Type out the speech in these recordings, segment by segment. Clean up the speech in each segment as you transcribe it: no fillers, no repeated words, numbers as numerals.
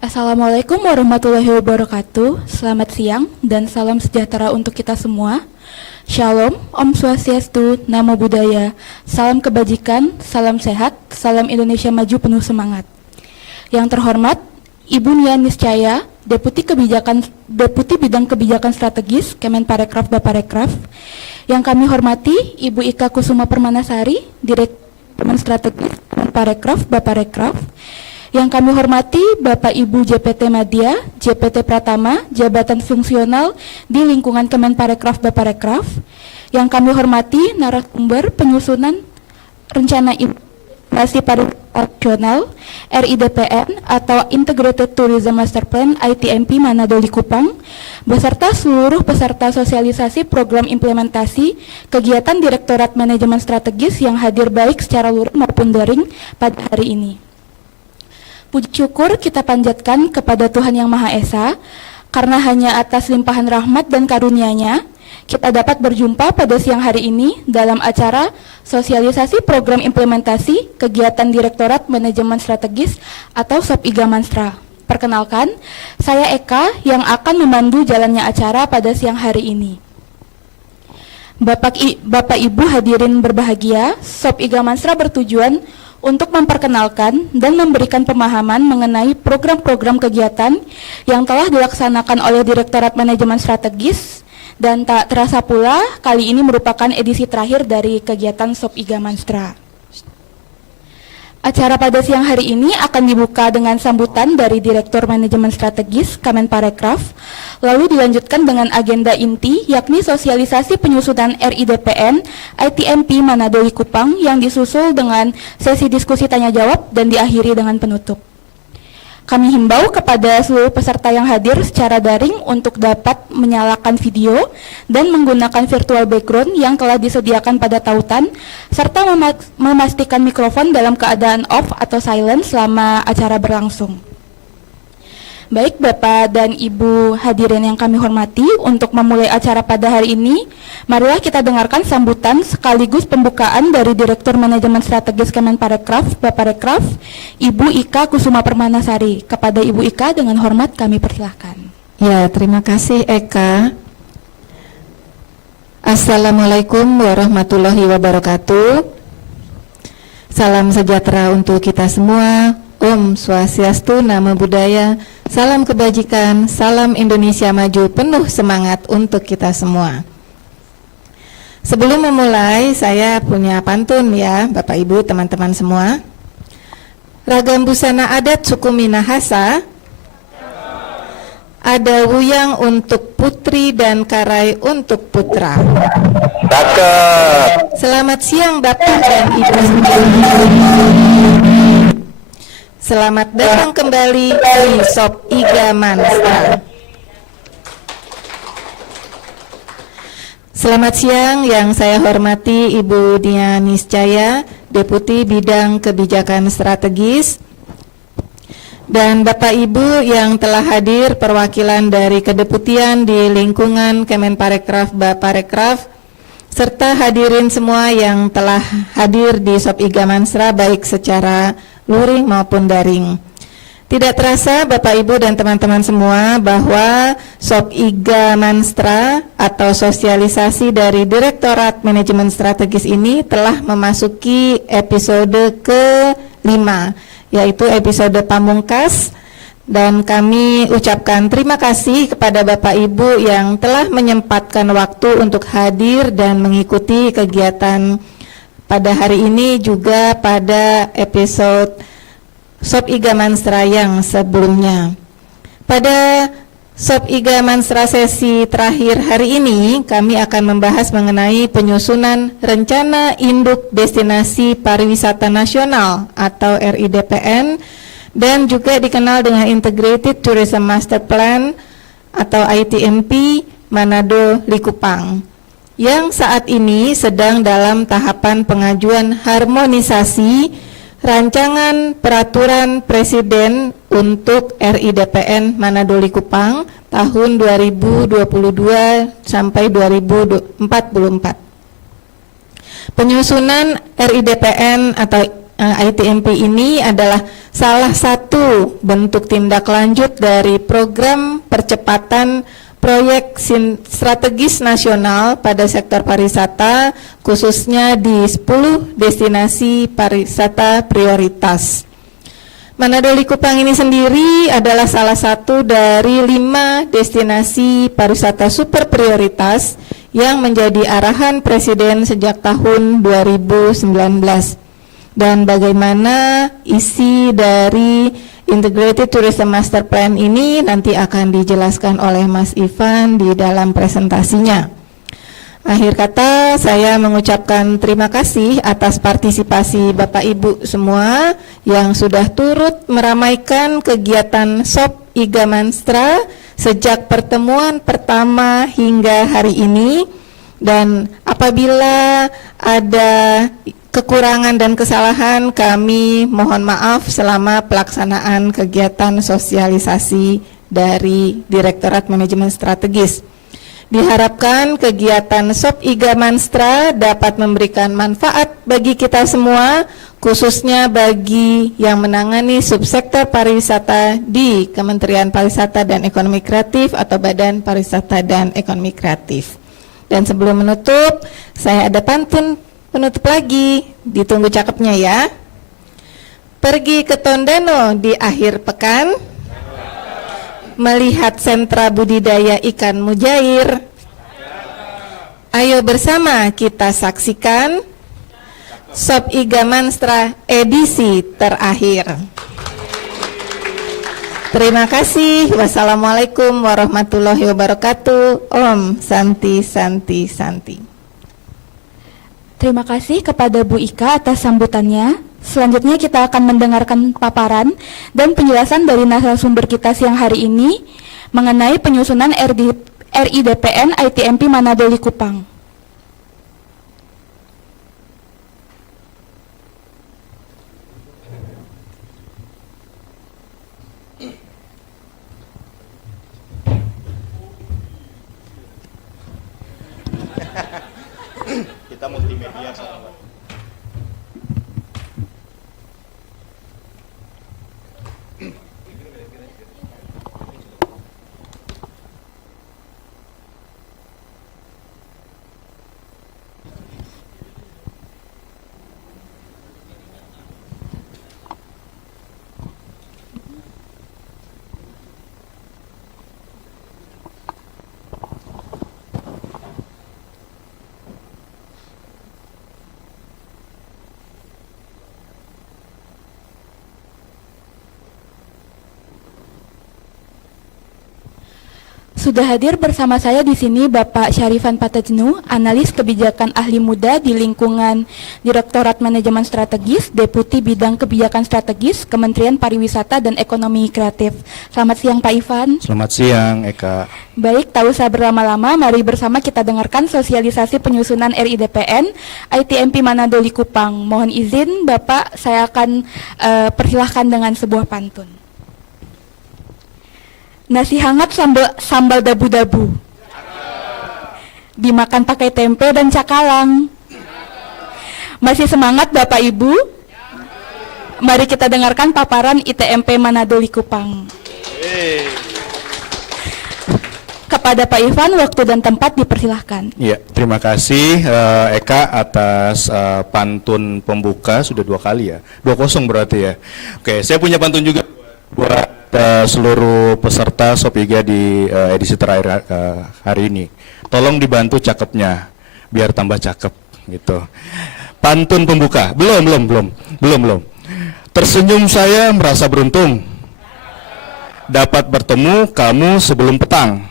Assalamualaikum warahmatullahi wabarakatuh. Selamat siang dan salam sejahtera untuk kita semua. Shalom, Om Swastiastu, Namo Buddhaya, salam kebajikan, salam sehat, salam Indonesia maju penuh semangat. Yang terhormat, Ibu Nia Niscaya, Deputi Bidang Kebijakan Strategis Kemenparekraf Baparekraf. Yang kami hormati, Ibu Ika Kusuma Permanasari, Direktur Strategis Kemenparekraf Baparekraf. Yang kami hormati Bapak Ibu JPT Madya, JPT Pratama, Jabatan Fungsional di lingkungan Kemenparekraf Baparekraf. Yang kami hormati narasumber penyusunan Rencana Integrasi Pariwisata Nasional RIDPN atau Integrated Tourism Master Plan ITMP Manado Likupang, beserta seluruh peserta sosialisasi program implementasi kegiatan Direktorat Manajemen Strategis yang hadir baik secara luring maupun daring pada hari ini. Puji syukur kita panjatkan kepada Tuhan Yang Maha Esa, karena hanya atas limpahan rahmat dan karunia-Nya, kita dapat berjumpa pada siang hari ini dalam acara sosialisasi program implementasi kegiatan Direktorat Manajemen Strategis atau SOP-IGA Manstra. Perkenalkan, saya Eka yang akan memandu jalannya acara pada siang hari ini. Bapak Ibu hadirin berbahagia, SOP-IGA Manstra bertujuan untuk memperkenalkan dan memberikan pemahaman mengenai program-program kegiatan yang telah dilaksanakan oleh Direktorat Manajemen Strategis, dan tak terasa pula kali ini merupakan edisi terakhir dari kegiatan SOP-IGA Manstra. Acara pada siang hari ini akan dibuka dengan sambutan dari Direktur Manajemen Strategis Kemenparekraf, lalu dilanjutkan dengan agenda inti yakni sosialisasi penyusunan RIDPN ITMP Manado Likupang yang disusul dengan sesi diskusi tanya jawab dan diakhiri dengan penutup. Kami himbau kepada seluruh peserta yang hadir secara daring untuk dapat menyalakan video dan menggunakan virtual background yang telah disediakan pada tautan, serta memastikan mikrofon dalam keadaan off atau silent selama acara berlangsung. Baik Bapak dan Ibu hadirin yang kami hormati, untuk memulai acara pada hari ini, marilah kita dengarkan sambutan sekaligus pembukaan dari Direktur Manajemen Strategis Kemenparekraf, Baparekraf, Ibu Ika Kusuma Permanasari. Kepada Ibu Ika dengan hormat kami persilahkan. Ya, terima kasih Eka. Assalamualaikum warahmatullahi wabarakatuh. Salam sejahtera untuk kita semua. Om Swastiastu, Namo Buddhaya, salam kebajikan, salam Indonesia maju, penuh semangat untuk kita semua. Sebelum memulai, saya punya pantun ya, Bapak Ibu, teman-teman semua. Ragam busana adat suku Minahasa, ada wuyang untuk putri dan karai untuk putra. Cakep. Selamat siang Bapak dan Ibu. Selamat datang kembali di SOP-IGA Manstra. Selamat siang yang saya hormati Ibu Nia Niscaya, Deputi Bidang Kebijakan Strategis, dan Bapak Ibu yang telah hadir perwakilan dari kedeputian di lingkungan Kemenparekraf Baparekraf, serta hadirin semua yang telah hadir di SOP-IGA Manstra baik secara luring maupun daring. Tidak terasa Bapak Ibu dan teman-teman semua bahwa SOP-IGA Manstra atau sosialisasi dari Direktorat Manajemen Strategis ini telah memasuki episode ke-5, yaitu episode pamungkas, dan kami ucapkan terima kasih kepada Bapak Ibu yang telah menyempatkan waktu untuk hadir dan mengikuti kegiatan pada hari ini, juga pada episode SOP-IGA Manstra yang sebelumnya. Pada SOP-IGA Manstra sesi terakhir hari ini, kami akan membahas mengenai penyusunan Rencana Induk Destinasi Pariwisata Nasional atau RIDPN, dan juga dikenal dengan Integrated Tourism Master Plan atau ITMP Manado Likupang, yang saat ini sedang dalam tahapan pengajuan harmonisasi rancangan peraturan presiden untuk RIDPN Manado Likupang tahun 2022 sampai 2044. Penyusunan RIDPN atau ITMP ini adalah salah satu bentuk tindak lanjut dari program percepatan proyek strategis nasional pada sektor pariwisata, khususnya di 10 destinasi pariwisata prioritas. Manado Likupang ini sendiri adalah salah satu dari 5 destinasi pariwisata super prioritas yang menjadi arahan Presiden sejak tahun 2019. Dan bagaimana isi dari Integrated Tourism Master Plan ini nanti akan dijelaskan oleh Mas Ivan di dalam presentasinya. Akhir kata, saya mengucapkan terima kasih atas partisipasi Bapak Ibu semua yang sudah turut meramaikan kegiatan SOP Iga Manstra sejak pertemuan pertama hingga hari ini. Dan apabila ada kekurangan dan kesalahan, kami mohon maaf selama pelaksanaan kegiatan sosialisasi dari Direktorat Manajemen Strategis. Diharapkan kegiatan SOP Iga Manstra dapat memberikan manfaat bagi kita semua, khususnya bagi yang menangani subsektor pariwisata di Kementerian Pariwisata dan Ekonomi Kreatif atau Badan Pariwisata dan Ekonomi Kreatif. Dan sebelum menutup, saya ada pantun penutup lagi, ditunggu cakepnya ya. Pergi ke Tondano di akhir pekan, melihat sentra budidaya ikan mujair. Ayo bersama kita saksikan SOP Iga Manstra edisi terakhir. Terima kasih. Wassalamualaikum warahmatullahi wabarakatuh. Om Santi Santi Santi. Terima kasih kepada Bu Ika atas sambutannya. Selanjutnya kita akan mendengarkan paparan dan penjelasan dari narasumber kita siang hari ini mengenai penyusunan RIDPN ITMP Manado Likupang. Kita multimedia sekarang. Sudah hadir bersama saya di sini Bapak Syarifan Patajnu, analis kebijakan ahli muda di lingkungan Direktorat Manajemen Strategis, Deputi Bidang Kebijakan Strategis, Kementerian Pariwisata dan Ekonomi Kreatif. Selamat siang Pak Ivan. Selamat siang Eka. Baik, tak usah berlama-lama, mari bersama kita dengarkan sosialisasi penyusunan RIDPN ITMP Manado Likupang. Mohon izin Bapak, saya akan persilahkan dengan sebuah pantun. Nasi hangat sambal dabu-dabu, dimakan pakai tempe dan cakalang. Masih semangat Bapak Ibu? Mari kita dengarkan paparan ITMP Manado Likupang. Kepada Pak Ivan, waktu dan tempat dipersilahkan. Ya, terima kasih Eka atas pantun pembuka, sudah 2 kali ya, 2-0 berarti ya. Oke, saya punya pantun juga buat seluruh peserta SOP Iga di edisi terakhir hari ini. Tolong dibantu cakepnya, biar tambah cakep gitu. Pantun pembuka, belum. Tersenyum saya merasa beruntung, dapat bertemu kamu sebelum petang.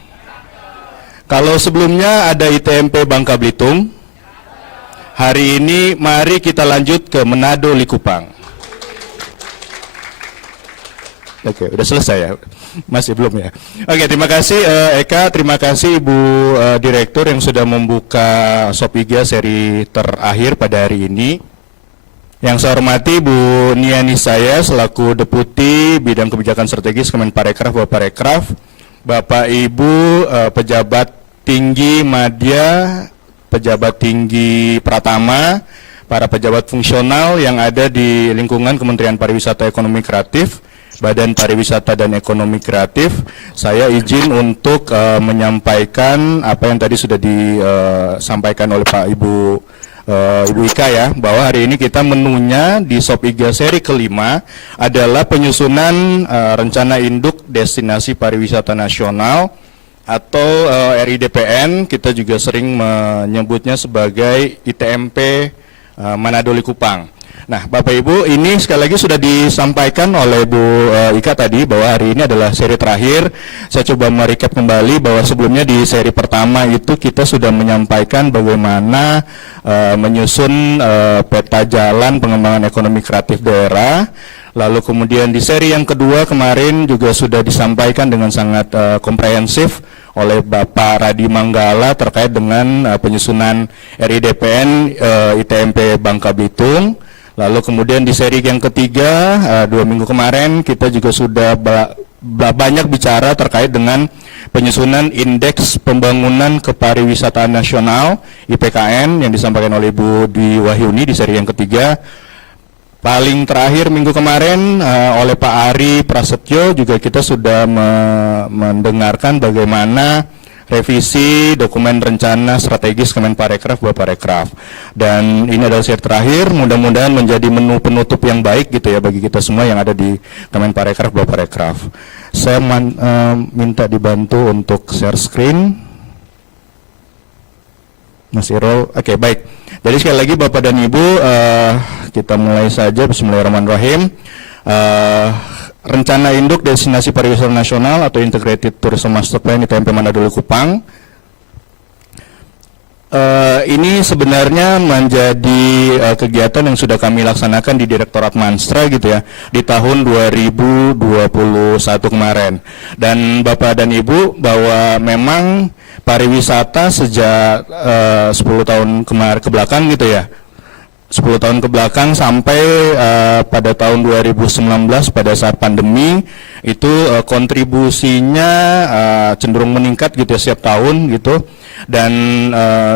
Kalau sebelumnya ada ITMP Bangka Belitung, hari ini mari kita lanjut ke Manado Likupang. Oke, udah selesai ya? Masih belum ya? Oke, terima kasih Eka, terima kasih Ibu Direktur yang sudah membuka SOP Iga seri terakhir pada hari ini. Yang saya hormati Bu Nia Niscaya selaku Deputi Bidang Kebijakan Strategis Kemenparekraf, Baparekraf, Bapak Ibu pejabat tinggi Madya, pejabat tinggi Pratama, para pejabat fungsional yang ada di lingkungan Kementerian Pariwisata Ekonomi Kreatif, Badan Pariwisata dan Ekonomi Kreatif, saya izin untuk menyampaikan apa yang tadi sudah disampaikan oleh Pak Ibu Ika ya, bahwa hari ini kita menunya di Sop Iga seri kelima adalah penyusunan rencana induk destinasi pariwisata nasional atau RIDPN, kita juga sering menyebutnya sebagai ITMP Manado Likupang. Nah, Bapak Ibu, ini sekali lagi sudah disampaikan oleh Bu Ika tadi bahwa hari ini adalah seri terakhir. Saya coba merecap kembali bahwa sebelumnya di seri pertama itu kita sudah menyampaikan bagaimana menyusun peta jalan pengembangan ekonomi kreatif daerah. Lalu kemudian di seri yang kedua kemarin juga sudah disampaikan dengan sangat komprehensif oleh Bapak Radi Manggala terkait dengan penyusunan RIDPN ITMP Bangka Belitung. Lalu kemudian di seri yang ketiga, 2 minggu kemarin kita juga sudah banyak bicara terkait dengan penyusunan Indeks Pembangunan Kepariwisataan Nasional IPKN yang disampaikan oleh Ibu Dwi Wahyuni di seri yang ketiga. Paling terakhir minggu kemarin oleh Pak Ari Prasetyo juga kita sudah mendengarkan bagaimana revisi dokumen rencana strategis Kemenparekraf Baparekraf. Dan ini adalah seri terakhir, mudah-mudahan menjadi menu penutup yang baik gitu ya bagi kita semua yang ada di Kemenparekraf Baparekraf. Saya minta dibantu untuk share screen. Mas Irol, oke baik. Jadi sekali lagi Bapak dan Ibu, kita mulai saja. Bismillahirrahmanirrahim. Rencana Induk Destinasi Pariwisata Nasional atau Integrated Tourism Master Plan ITMP Manado Likupang. Ini sebenarnya menjadi kegiatan yang sudah kami laksanakan di Direktorat Manstra gitu ya di tahun 2021 kemarin. Dan Bapak dan Ibu bahwa memang pariwisata sejak 10 tahun ke belakang gitu ya, 10 tahun ke belakang sampai pada tahun 2019 pada saat pandemi itu kontribusinya cenderung meningkat gitu ya setiap tahun gitu. Dan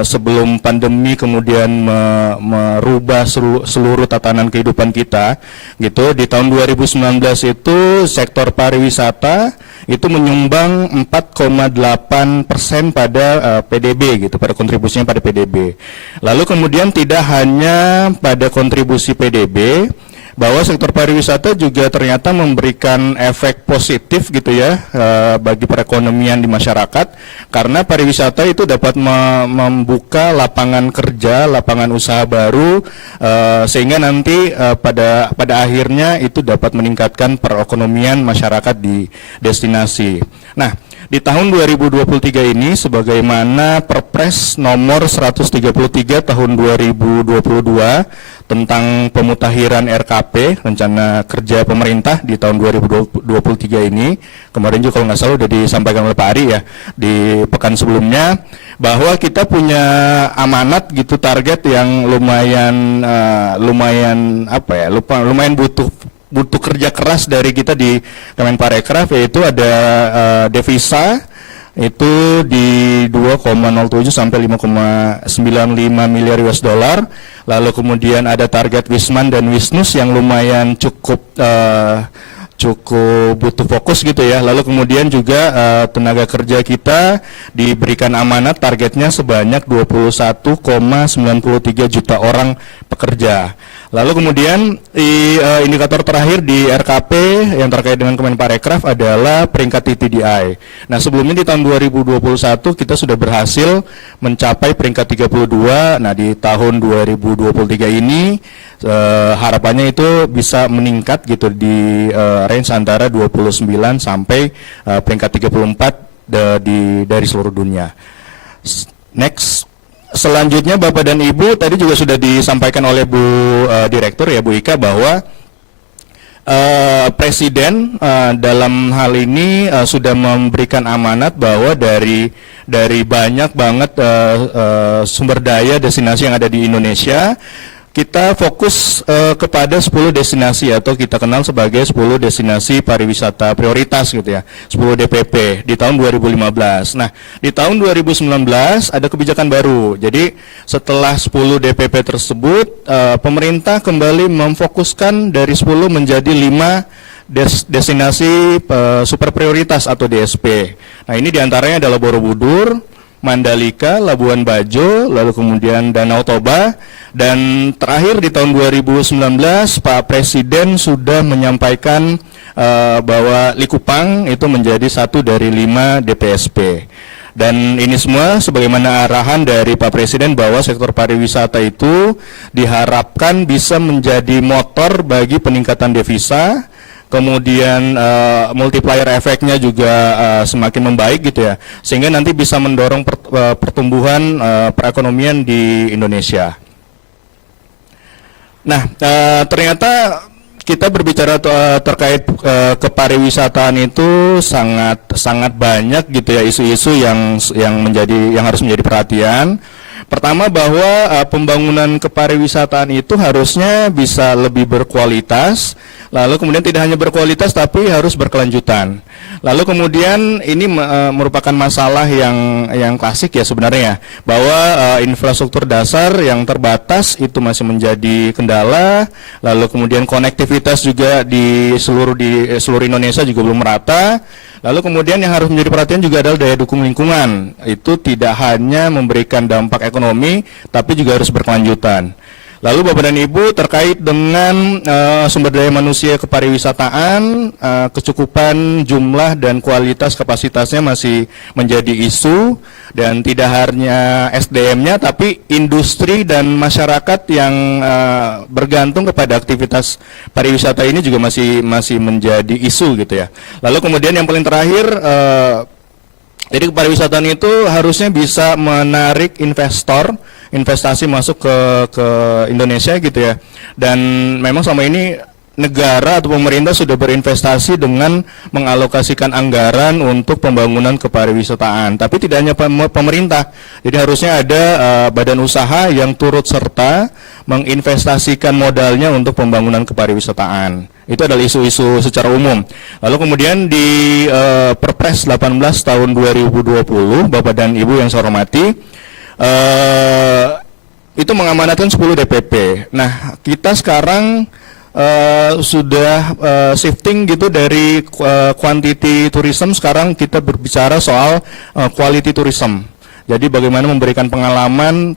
sebelum pandemi kemudian merubah seluruh tatanan kehidupan kita gitu, di tahun 2019 itu sektor pariwisata itu menyumbang 4,8% pada PDB gitu, pada kontribusinya pada PDB. Lalu kemudian tidak hanya pada kontribusi PDB, bahwa sektor pariwisata juga ternyata memberikan efek positif gitu ya bagi perekonomian di masyarakat, karena pariwisata itu dapat membuka lapangan kerja, lapangan usaha baru, sehingga nanti pada akhirnya itu dapat meningkatkan perekonomian masyarakat di destinasi. Nah, di tahun 2023 ini sebagaimana Perpres nomor 133 tahun 2022 tentang pemutakhiran RKP, rencana kerja pemerintah di tahun 2023 ini, kemarin juga kalau nggak salah sudah disampaikan oleh Pak Ari ya di pekan sebelumnya, bahwa kita punya amanat gitu, target yang lumayan butuh kerja keras dari kita di Kemenparekraf, yaitu ada devisa itu di 2,07 sampai 5,95 miliar US dollar. Lalu kemudian ada target Wisman dan Wisnus yang lumayan cukup butuh fokus gitu ya. Lalu kemudian juga tenaga kerja kita diberikan amanat targetnya sebanyak 21,93 juta orang pekerja. Lalu kemudian indikator terakhir di RKP yang terkait dengan Kemenparekraf adalah peringkat TTDI. Nah, sebelumnya di tahun 2021 kita sudah berhasil mencapai peringkat 32. Nah, di tahun 2023 ini harapannya itu bisa meningkat gitu di range antara 29 sampai peringkat 34 dari seluruh dunia. Next. Selanjutnya Bapak dan Ibu tadi juga sudah disampaikan oleh Bu Direktur ya Bu Ika bahwa Presiden dalam hal ini sudah memberikan amanat bahwa dari banyak banget sumber daya destinasi yang ada di Indonesia, kita fokus kepada 10 destinasi atau kita kenal sebagai 10 destinasi pariwisata prioritas gitu ya, 10 DPP di tahun 2015. Nah, di tahun 2019 ada kebijakan baru. Jadi setelah 10 DPP tersebut, pemerintah kembali memfokuskan dari 10 menjadi 5 destinasi super prioritas atau DSP. Nah, ini diantaranya adalah Borobudur, Mandalika, Labuan Bajo, lalu kemudian Danau Toba, dan terakhir di tahun 2019 Pak Presiden sudah menyampaikan bahwa Likupang itu menjadi satu dari 5 DPSP. Dan ini semua sebagaimana arahan dari Pak Presiden bahwa sektor pariwisata itu diharapkan bisa menjadi motor bagi peningkatan devisa, kemudian multiplier efeknya juga semakin membaik gitu ya, sehingga nanti bisa mendorong pertumbuhan perekonomian di Indonesia. Nah, ternyata kita berbicara terkait kepariwisataan itu sangat banyak gitu ya, isu-isu yang harus menjadi perhatian. Pertama, bahwa pembangunan kepariwisataan itu harusnya bisa lebih berkualitas, lalu kemudian tidak hanya berkualitas tapi harus berkelanjutan. Lalu kemudian ini merupakan masalah yang klasik ya sebenarnya, bahwa infrastruktur dasar yang terbatas itu masih menjadi kendala, lalu kemudian konektivitas juga di seluruh Indonesia juga belum merata. Lalu kemudian yang harus menjadi perhatian juga adalah daya dukung lingkungan. Itu tidak hanya memberikan dampak ekonomi, tapi juga harus berkelanjutan. Lalu Bapak dan Ibu, terkait dengan sumber daya manusia kepariwisataan, kecukupan jumlah dan kualitas kapasitasnya masih menjadi isu, dan tidak hanya SDM-nya tapi industri dan masyarakat yang bergantung kepada aktivitas pariwisata ini juga masih menjadi isu gitu ya. Lalu kemudian yang paling terakhir, jadi kepariwisataan itu harusnya bisa menarik investasi masuk ke Indonesia gitu ya. Dan memang selama ini negara atau pemerintah sudah berinvestasi dengan mengalokasikan anggaran untuk pembangunan kepariwisataan. Tapi tidak hanya pemerintah, jadi harusnya ada badan usaha yang turut serta menginvestasikan modalnya untuk pembangunan kepariwisataan. Itu adalah isu-isu secara umum. Lalu kemudian di Perpres 18 tahun 2020, Bapak dan Ibu yang saya hormati, itu mengamanatkan 10 DPP. Nah, kita sekarang sudah shifting gitu dari quantity tourism, sekarang kita berbicara soal quality tourism. Jadi bagaimana memberikan pengalaman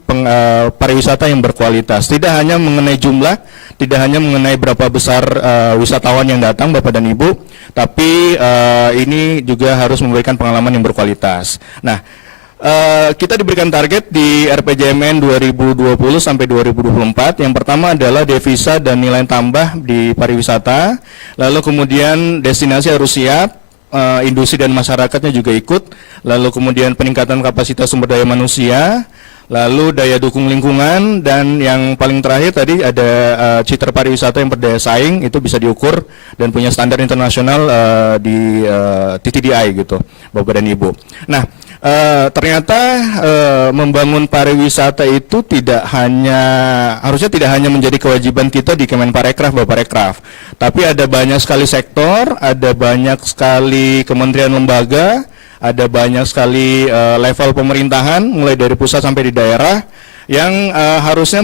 pariwisata yang berkualitas. Tidak hanya mengenai jumlah, tidak hanya mengenai berapa besar wisatawan yang datang Bapak dan Ibu, tapi ini juga harus memberikan pengalaman yang berkualitas. Nah, kita diberikan target di RPJMN 2020 sampai 2024. Yang pertama adalah devisa dan nilai tambah di pariwisata. Lalu kemudian destinasi harus siap, industri dan masyarakatnya juga ikut. Lalu kemudian peningkatan kapasitas sumber daya manusia, lalu daya dukung lingkungan, dan yang paling terakhir tadi ada citra pariwisata yang berdaya saing, itu bisa diukur dan punya standar internasional di TTDI gitu, Bapak dan Ibu. Nah, ternyata membangun pariwisata itu harusnya tidak hanya menjadi kewajiban kita di Kemenparekraf, Baparekraf, tapi ada banyak sekali sektor, ada banyak sekali kementerian lembaga, ada banyak sekali level pemerintahan mulai dari pusat sampai di daerah yang harusnya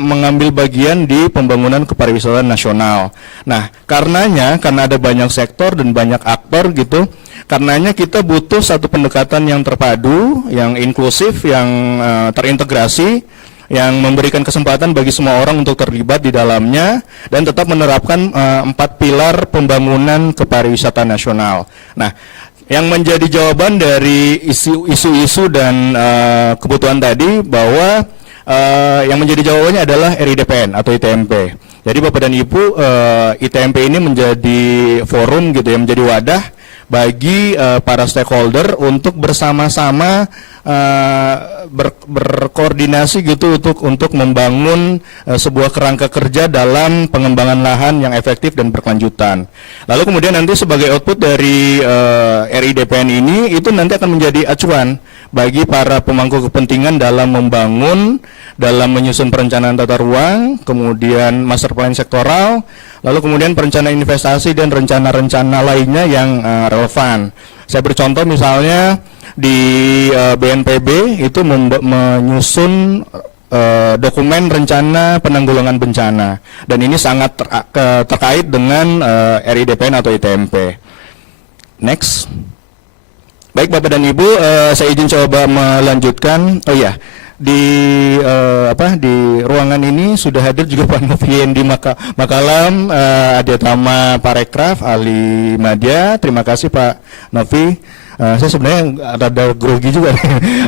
mengambil bagian di pembangunan kepariwisataan nasional. Nah, karena ada banyak sektor dan banyak aktor gitu, karenanya kita butuh satu pendekatan yang terpadu, yang inklusif, yang terintegrasi, yang memberikan kesempatan bagi semua orang untuk terlibat di dalamnya dan tetap menerapkan 4 pilar pembangunan kepariwisataan nasional. Nah, yang menjadi jawaban dari isu-isu dan kebutuhan tadi, bahwa yang menjadi jawabannya adalah RIDPN atau ITMP. Jadi Bapak dan Ibu, ITMP ini menjadi forum gitu ya, menjadi wadah bagi para stakeholder untuk bersama-sama berkoordinasi gitu untuk membangun sebuah kerangka kerja dalam pengembangan lahan yang efektif dan berkelanjutan. Lalu kemudian nanti sebagai output dari RIDPN ini itu nanti akan menjadi acuan bagi para pemangku kepentingan dalam membangun, dalam menyusun perencanaan tata ruang, kemudian master plan sektoral, lalu kemudian perencanaan investasi dan rencana-rencana lainnya yang relevan. Saya bercontoh misalnya di BNPB itu menyusun dokumen rencana penanggulangan bencana, dan ini sangat terkait dengan RIDPN atau ITMP. Next. Baik Bapak dan Ibu, saya izin coba melanjutkan. Oh ya, di ruangan ini sudah hadir juga Pak Novi Yendi Makalam, Adiatama Parekraf, Ali Madya. Terima kasih Pak Novi. Saya sebenarnya ada grogi juga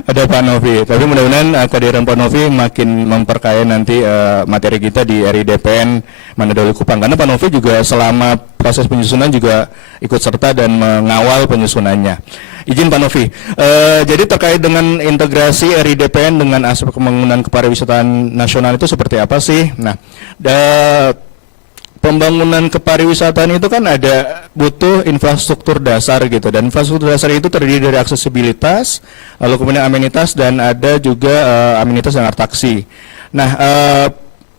ada Pak Novi, tapi mudah-mudahan kehadiran Pak Novi makin memperkaya nanti materi kita di RIDPN Manado Likupang, karena Pak Novi juga selama proses penyusunan juga ikut serta dan mengawal penyusunannya. Izin Pak Novi, jadi terkait dengan integrasi RIDPN dengan aspek pembangunan kepariwisataan nasional itu seperti apa sih? Nah, pembangunan kepariwisataan itu kan ada butuh infrastruktur dasar gitu, dan infrastruktur dasar itu terdiri dari aksesibilitas, lalu kemudian amenitas, dan ada juga amenitas dan atraksi. Nah,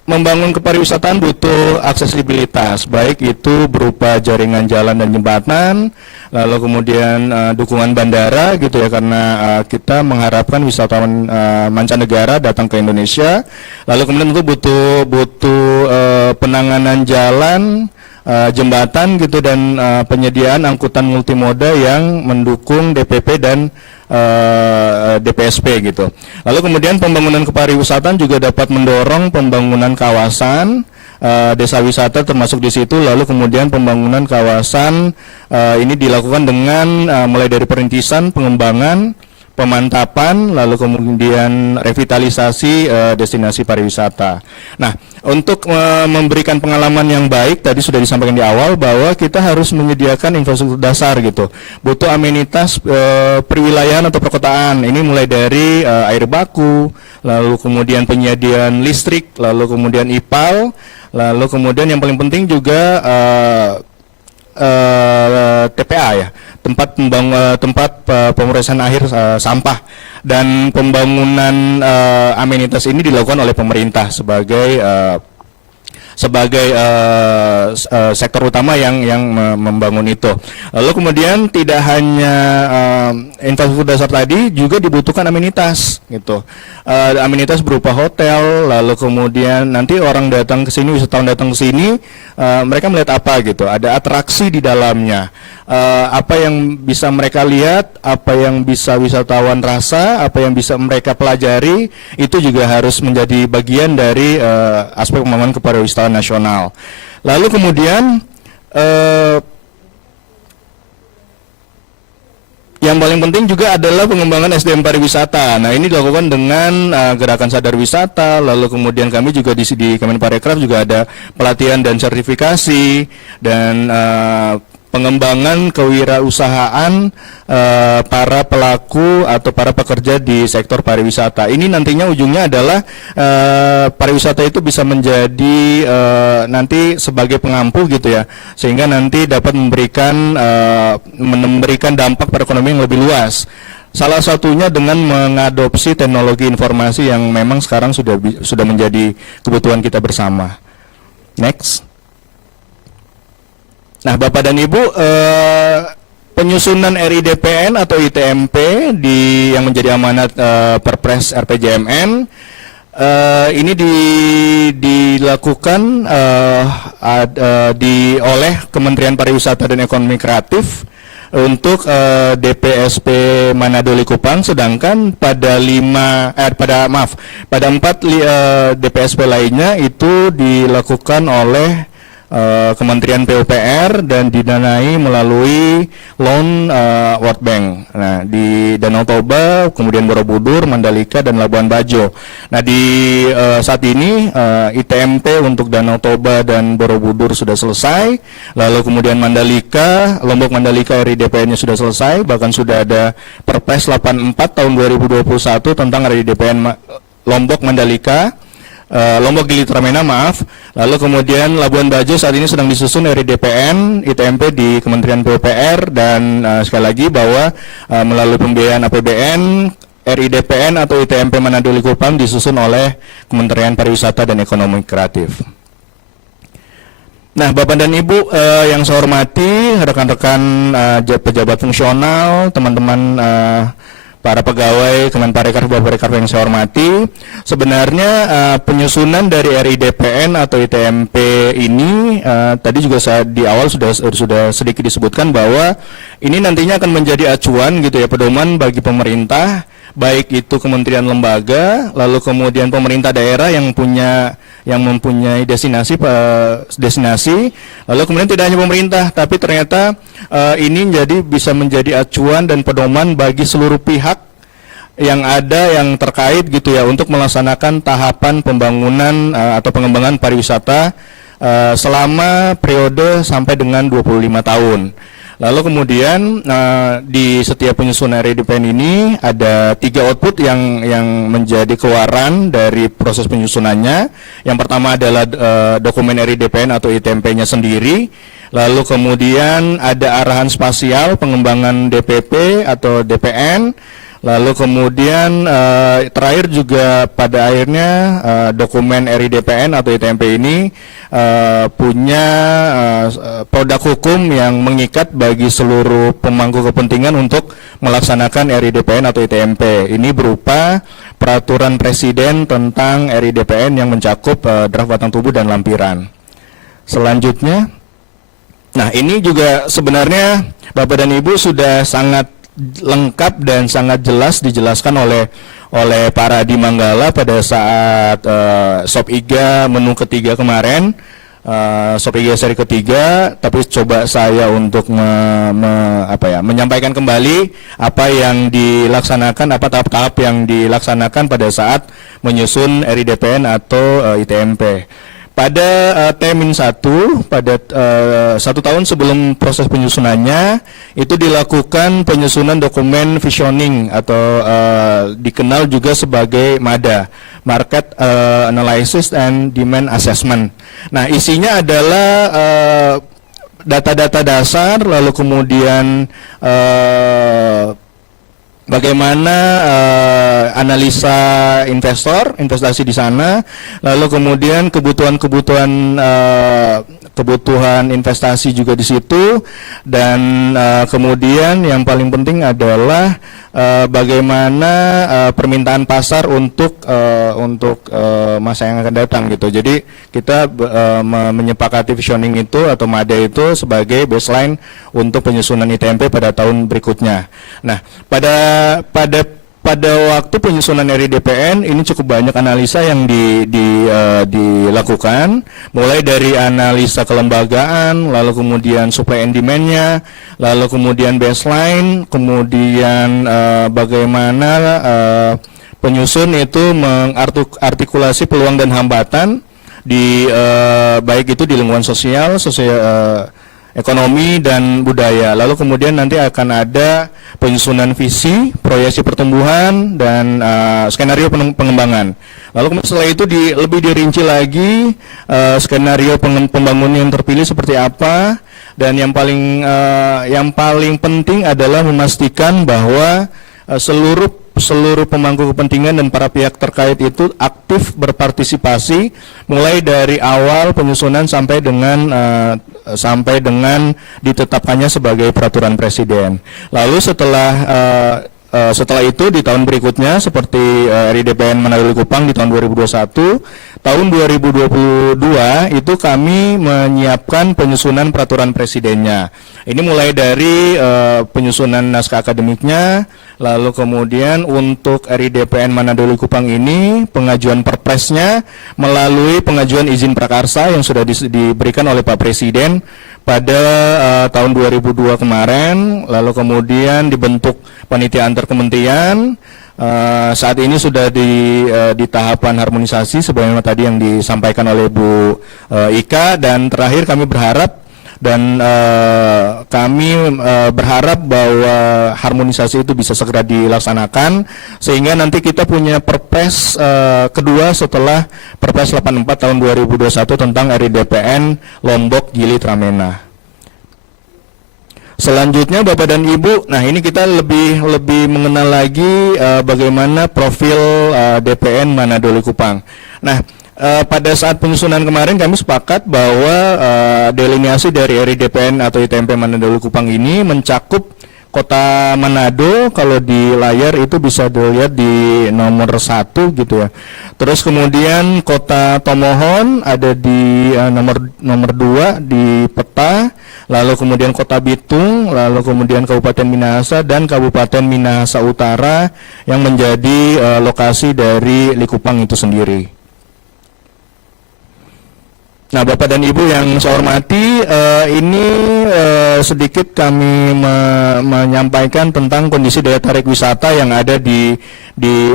membangun kepariwisataan butuh aksesibilitas, baik itu berupa jaringan jalan dan jembatan, lalu kemudian dukungan bandara gitu ya, karena kita mengharapkan wisatawan mancanegara datang ke Indonesia. Lalu kemudian itu butuh penanganan jalan, jembatan gitu, dan penyediaan angkutan multimoda yang mendukung DPP dan DPSP gitu. Lalu kemudian pembangunan kepariwisataan juga dapat mendorong pembangunan kawasan desa wisata termasuk di situ. Lalu kemudian pembangunan kawasan ini dilakukan dengan mulai dari perintisan, pengembangan, pemantapan, lalu kemudian revitalisasi destinasi pariwisata. Nah, untuk memberikan pengalaman yang baik, tadi sudah disampaikan di awal bahwa kita harus menyediakan infrastruktur dasar gitu. Butuh amenitas perwilayahan atau perkotaan. Ini mulai dari air baku, lalu kemudian penyediaan listrik, lalu kemudian IPAL, lalu kemudian yang paling penting juga TPA ya, tempat pemrosesan akhir sampah, dan pembangunan amenitas ini dilakukan oleh pemerintah sebagai sektor utama yang membangun itu. Lalu kemudian tidak hanya infrastruktur dasar tadi, juga dibutuhkan amenitas gitu. Amenitas berupa hotel, lalu kemudian nanti orang datang ke sini, wisatawan datang ke sini, mereka melihat apa gitu, ada atraksi di dalamnya. Apa yang bisa mereka lihat, apa yang bisa wisatawan rasa, apa yang bisa mereka pelajari, itu juga harus menjadi bagian dari aspek pembangunan kepariwisataan nasional. Lalu kemudian yang paling penting juga adalah pengembangan SDM pariwisata. Nah, ini dilakukan dengan gerakan sadar wisata, lalu kemudian kami juga di Kemenparekraf juga ada pelatihan dan sertifikasi, dan pengembangan kewirausahaan para pelaku atau para pekerja di sektor pariwisata. Ini nantinya ujungnya adalah pariwisata itu bisa menjadi nanti sebagai pengampu gitu ya, sehingga nanti dapat memberikan dampak perekonomian yang lebih luas. Salah satunya dengan mengadopsi teknologi informasi yang memang sekarang sudah menjadi kebutuhan kita bersama. Next. Nah, Bapak dan Ibu, penyusunan RIDPN atau ITMP yang menjadi amanat Perpres RPJMN ini dilakukan oleh Kementerian Pariwisata dan Ekonomi Kreatif untuk DPSP Manado Likupang, sedangkan pada 4 DPSP lainnya itu dilakukan oleh Kementerian PUPR dan didanai melalui loan World Bank. Nah, di Danau Toba, kemudian Borobudur, Mandalika, dan Labuan Bajo. Nah, di saat ini ITMP untuk Danau Toba dan Borobudur sudah selesai, lalu kemudian Mandalika, Lombok Mandalika RIDPN-nya sudah selesai, bahkan sudah ada Perpres 84 tahun 2021 tentang RIDPN Lombok Mandalika. Lombok Gili Trawangan, maaf. Lalu kemudian Labuan Bajo saat ini sedang disusun RIDPN ITMP di Kementerian PUPR, dan sekali lagi bahwa melalui pembiayaan APBN RIDPN atau ITMP Manado Likupang disusun oleh Kementerian Pariwisata dan Ekonomi Kreatif. Nah, Bapak dan Ibu yang saya hormati, rekan-rekan pejabat fungsional, teman-teman para pegawai Kemenparekraf, Bapak Parekraf yang saya hormati, sebenarnya penyusunan dari RIDPN atau ITMP ini tadi juga saya di awal sudah sedikit disebutkan bahwa ini nantinya akan menjadi acuan gitu ya, pedoman bagi pemerintah, baik itu kementerian lembaga, lalu kemudian pemerintah daerah yang mempunyai destinasi, lalu kemudian tidak hanya pemerintah, tapi ternyata ini bisa menjadi acuan dan pedoman bagi seluruh pihak yang ada yang terkait gitu ya, untuk melaksanakan tahapan pembangunan atau pengembangan pariwisata selama periode sampai dengan 25 tahun. Lalu kemudian di setiap penyusunan RIDPN ini ada 3 output yang menjadi keluaran dari proses penyusunannya. Yang pertama adalah dokumen RIDPN atau ITMP-nya sendiri. Lalu kemudian ada arahan spasial pengembangan DPP atau DPN. Lalu kemudian terakhir juga pada akhirnya dokumen RIDPN atau ITMP ini punya produk hukum yang mengikat bagi seluruh pemangku kepentingan untuk melaksanakan RIDPN atau ITMP. Ini berupa peraturan presiden tentang RIDPN yang mencakup draft batang tubuh dan lampiran. Selanjutnya, nah ini juga sebenarnya Bapak dan Ibu sudah sangat lengkap dan sangat jelas dijelaskan oleh Pak Radi Manggala pada saat Sop IGA menu ketiga kemarin, Sop IGA seri ketiga. Tapi coba saya untuk menyampaikan kembali apa yang dilaksanakan, apa tahap-tahap yang dilaksanakan pada saat menyusun RIDPN atau ITMP. Pada T-1, pada 1 tahun sebelum proses penyusunannya, itu dilakukan penyusunan dokumen visioning atau dikenal juga sebagai MADA, Market Analysis and Demand Assessment. Nah, isinya adalah data-data dasar, lalu kemudian bagaimana analisa investasi di sana, lalu kemudian kebutuhan investasi juga di situ, dan kemudian yang paling penting adalah bagaimana permintaan pasar untuk masa yang akan datang gitu. Jadi kita menyepakati visioning itu atau MADA itu sebagai baseline untuk penyusunan ITMP pada tahun berikutnya. Nah, pada waktu penyusunan RIDPN ini cukup banyak analisa yang dilakukan, mulai dari analisa kelembagaan, lalu kemudian supply and demand-nya, lalu kemudian baseline, kemudian bagaimana penyusun itu mengartikulasi peluang dan hambatan di baik itu di lingkungan sosial, ekonomi dan budaya. Lalu kemudian nanti akan ada penyusunan visi, proyeksi pertumbuhan, dan skenario pengembangan. Lalu kemudian setelah itu lebih dirinci lagi skenario pembangunan yang terpilih seperti apa, dan yang paling penting adalah memastikan bahwa seluruh pemangku kepentingan dan para pihak terkait itu aktif berpartisipasi mulai dari awal penyusunan sampai dengan ditetapkannya sebagai peraturan presiden. Lalu setelah setelah itu di tahun berikutnya seperti RIDPN Manado Likupang di tahun 2021, tahun 2022 itu kami menyiapkan penyusunan peraturan presidennya. Ini mulai dari penyusunan naskah akademiknya, lalu kemudian untuk RIDPN Manado Likupang ini pengajuan perpresnya melalui pengajuan izin prakarsa yang sudah diberikan oleh Pak Presiden pada tahun 2002 kemarin, lalu kemudian dibentuk panitia antar kementerian. Saat ini sudah di tahapan harmonisasi sebagaimana tadi yang disampaikan oleh Bu Ika, dan terakhir kami berharap berharap bahwa harmonisasi itu bisa segera dilaksanakan sehingga nanti kita punya perpres kedua setelah Perpres 84 tahun 2021 tentang RIDPN Lombok Gili Tramenah. Selanjutnya Bapak dan Ibu, nah ini kita lebih mengenal lagi bagaimana profil DPN Manado Likupang. Nah, pada saat penyusunan kemarin kami sepakat bahwa delineasi dari RIDPN atau ITMP Manado Likupang ini mencakup Kota Manado. Kalau di layar itu bisa dilihat di nomor 1 gitu ya. Terus kemudian Kota Tomohon ada di nomor 2 di peta, lalu kemudian Kota Bitung, lalu kemudian Kabupaten Minahasa dan Kabupaten Minahasa Utara yang menjadi lokasi dari Likupang itu sendiri. Nah, Bapak dan Ibu yang saya hormati, ini sedikit kami menyampaikan tentang kondisi daya tarik wisata yang ada di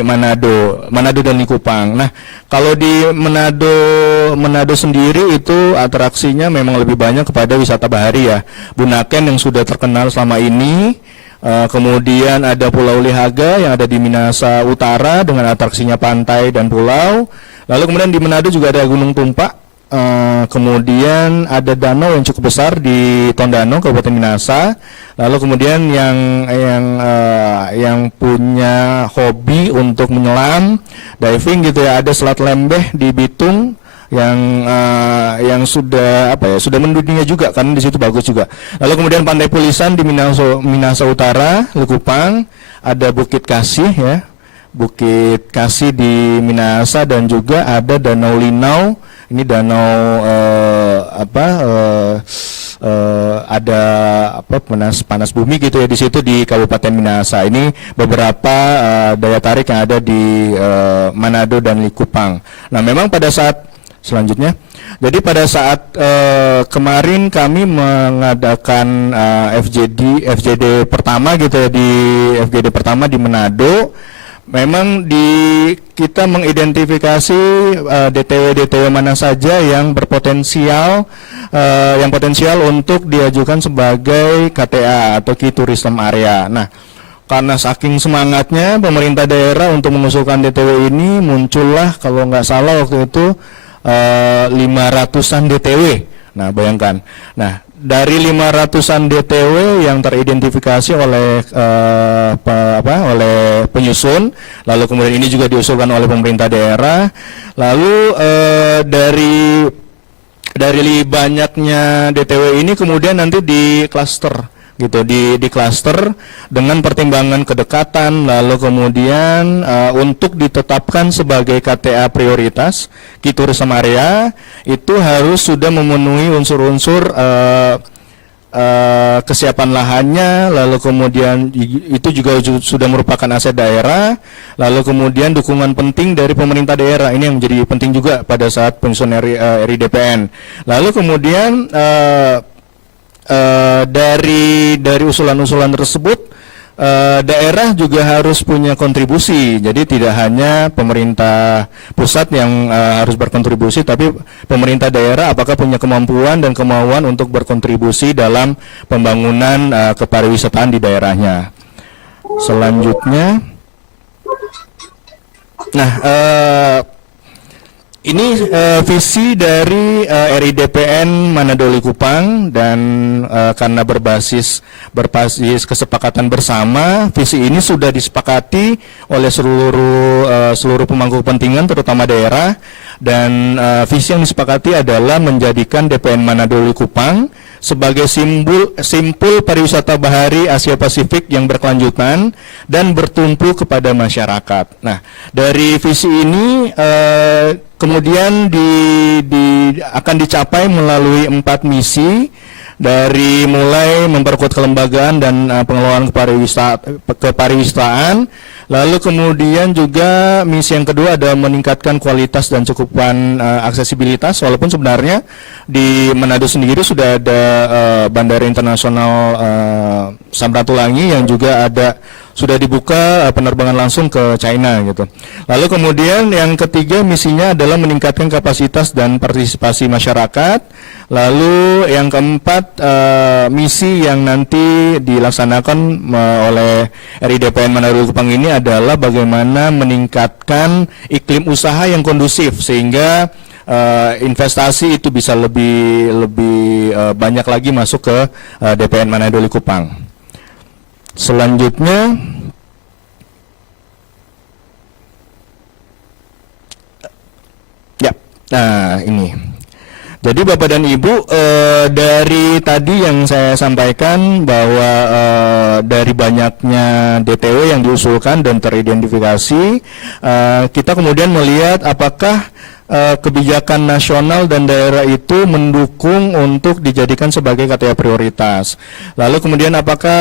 Manado dan Likupang. Nah, kalau di Manado sendiri itu atraksinya memang lebih banyak kepada wisata bahari ya. Bunaken yang sudah terkenal selama ini. Kemudian ada Pulau Lihaga yang ada di Minahasa Utara dengan atraksinya pantai dan pulau. Lalu kemudian di Manado juga ada Gunung Tumpak. Kemudian ada danau yang cukup besar di Tondano, Kabupaten Minahasa. Lalu kemudian yang punya hobi untuk menyelam, diving gitu ya, ada Selat Lembeh di Bitung yang sudah sudah mendunia juga kan, di situ bagus juga. Lalu kemudian Pantai Pulisan di Minahasa Utara, Likupang, ada Bukit Kasih ya. Bukit Kasih di Minahasa, dan juga ada Danau Linau. Ini danau ada panas bumi gitu ya di situ di Kabupaten Minahasa. Ini beberapa daya tarik yang ada di Manado dan Likupang. Nah, memang pada saat selanjutnya, jadi pada saat kemarin kami mengadakan FGD pertama gitu ya, di FGD pertama di Manado. Memang kita mengidentifikasi DTW mana saja yang berpotensial, yang potensial untuk diajukan sebagai KTA atau Key Tourism Area. Nah, karena saking semangatnya pemerintah daerah untuk mengusulkan DTW ini, muncullah kalau nggak salah waktu itu 500-an DTW. Nah, bayangkan. Nah, dari 500-an DTW yang teridentifikasi oleh oleh penyusun, lalu kemudian ini juga diusulkan oleh pemerintah daerah, lalu dari banyaknya DTW ini kemudian nanti di klaster gitu, di klaster dengan pertimbangan kedekatan, lalu kemudian untuk ditetapkan sebagai KTA prioritas Key Tourism Area itu harus sudah memenuhi unsur-unsur kesiapan lahannya, lalu kemudian itu juga sudah merupakan aset daerah, lalu kemudian dukungan penting dari pemerintah daerah, ini yang menjadi penting juga pada saat penyusunan RIDPN. Lalu kemudian dari usulan-usulan tersebut, daerah juga harus punya kontribusi. Jadi tidak hanya pemerintah pusat yang harus berkontribusi, tapi pemerintah daerah apakah punya kemampuan dan kemauan untuk berkontribusi dalam pembangunan kepariwisataan di daerahnya. Selanjutnya, nah Ini visi dari RIDPN Manado Likupang, dan karena berbasis kesepakatan bersama, visi ini sudah disepakati oleh seluruh pemangku kepentingan terutama daerah, dan visi yang disepakati adalah menjadikan DPN Manado Likupang sebagai simpul pariwisata bahari Asia Pasifik yang berkelanjutan dan bertumpu kepada masyarakat. Nah, dari visi ini kemudian akan dicapai melalui 4 misi, dari mulai memperkuat kelembagaan dan pengelolaan kepariwisataan, lalu kemudian juga misi yang kedua adalah meningkatkan kualitas dan cakupan aksesibilitas, walaupun sebenarnya di Manado sendiri sudah ada Bandara Internasional Samratulangi yang juga sudah dibuka penerbangan langsung ke China gitu. Lalu kemudian yang ketiga misinya adalah meningkatkan kapasitas dan partisipasi masyarakat. Lalu yang keempat misi yang nanti dilaksanakan oleh RIDPN Manado Likupang ini adalah bagaimana meningkatkan iklim usaha yang kondusif sehingga investasi itu bisa lebih banyak lagi masuk ke DPN Manado Likupang. Selanjutnya, ya, nah ini. Jadi Bapak dan Ibu, dari tadi yang saya sampaikan bahwa dari banyaknya DTW yang diusulkan dan teridentifikasi, kita kemudian melihat apakah kebijakan nasional dan daerah itu mendukung untuk dijadikan sebagai KTA prioritas. Lalu kemudian apakah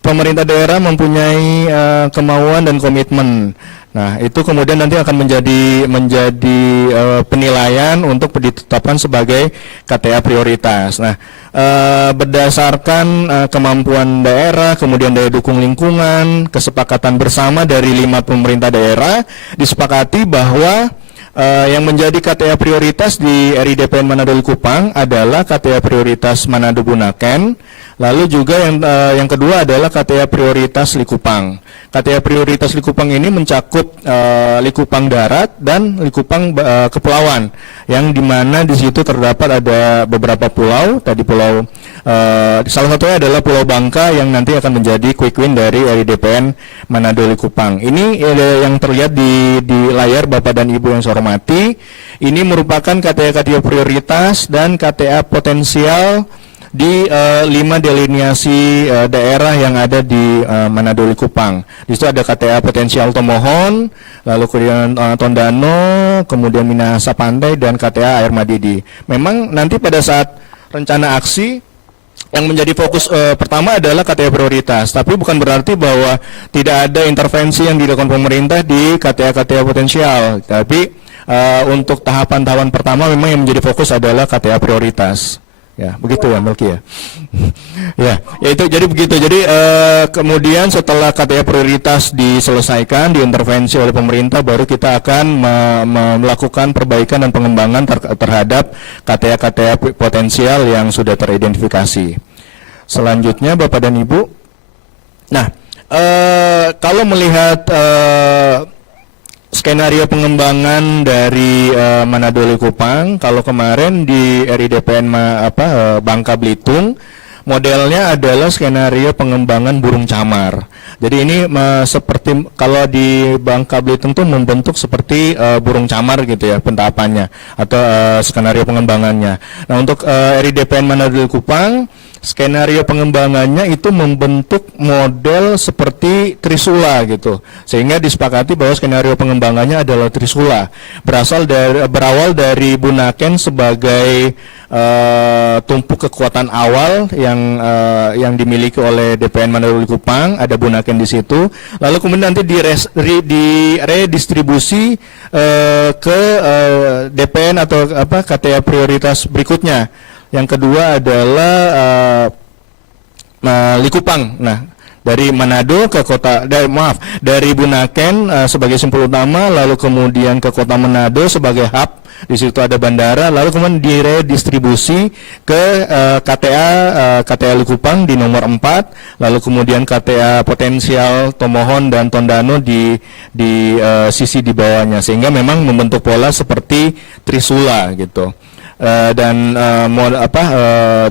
pemerintah daerah mempunyai kemauan dan komitmen. Nah, itu kemudian nanti akan menjadi penilaian untuk ditetapkan sebagai KTA prioritas. Nah, berdasarkan kemampuan daerah, kemudian daya dukung lingkungan, kesepakatan bersama dari 5 pemerintah daerah, disepakati bahwa yang menjadi KTA prioritas di RIDPN Manado Likupang adalah KTA prioritas Manado Bunaken. Lalu juga yang kedua adalah KTA prioritas Likupang. KTA prioritas Likupang ini mencakup Likupang darat dan Likupang kepulauan, yang dimana di situ terdapat ada beberapa pulau. Tadi salah satunya adalah Pulau Bangka yang nanti akan menjadi quick win dari RIDPN Manado Likupang. Ini yang terlihat di layar Bapak dan Ibu yang saya hormati. Ini merupakan KTA prioritas dan KTA potensial di 5 delineasi daerah yang ada di Manado Likupang. Di situ ada KTA potensial Tomohon, lalu kemudian Tondano, kemudian Minahasa Pantai, dan KTA Air Madidi. Memang nanti pada saat rencana aksi yang menjadi fokus pertama adalah KTA prioritas, tapi bukan berarti bahwa tidak ada intervensi yang dilakukan pemerintah di KTA potensial. Tapi untuk tahapan pertama memang yang menjadi fokus adalah KTA prioritas. Ya, begitu ya, Melki ya. ya itu jadi begitu. Jadi kemudian setelah KTA prioritas diselesaikan, diintervensi oleh pemerintah, baru kita akan melakukan perbaikan dan pengembangan terhadap KTA potensial yang sudah teridentifikasi. Selanjutnya Bapak dan Ibu. Nah, kalau melihat skenario pengembangan dari Manado Likupang, kalau kemarin di RIDPN Bangka Belitung, modelnya adalah skenario pengembangan burung camar. Jadi ini seperti kalau di Bangka Belitung tuh membentuk seperti burung camar gitu ya pentahapannya atau skenario pengembangannya. Nah, untuk RIDPN Manado Likupang, skenario pengembangannya itu membentuk model seperti trisula gitu, sehingga disepakati bahwa skenario pengembangannya adalah trisula, berawal dari Bunaken sebagai tumpuk kekuatan awal yang dimiliki oleh DPN Manado Likupang, ada Bunaken di situ, lalu kemudian nanti diredistribusi ke DPN atau KTA prioritas berikutnya. Yang kedua adalah Likupang. Nah, dari Manado ke kota dari Bunaken sebagai simpul utama, lalu kemudian ke kota Manado sebagai hub. Di situ ada bandara, lalu kemudian diredistribusi ke KTA Likupang di nomor 4, lalu kemudian KTA potensial Tomohon dan Tondano di sisi di bawahnya, sehingga memang membentuk pola seperti Trisula gitu.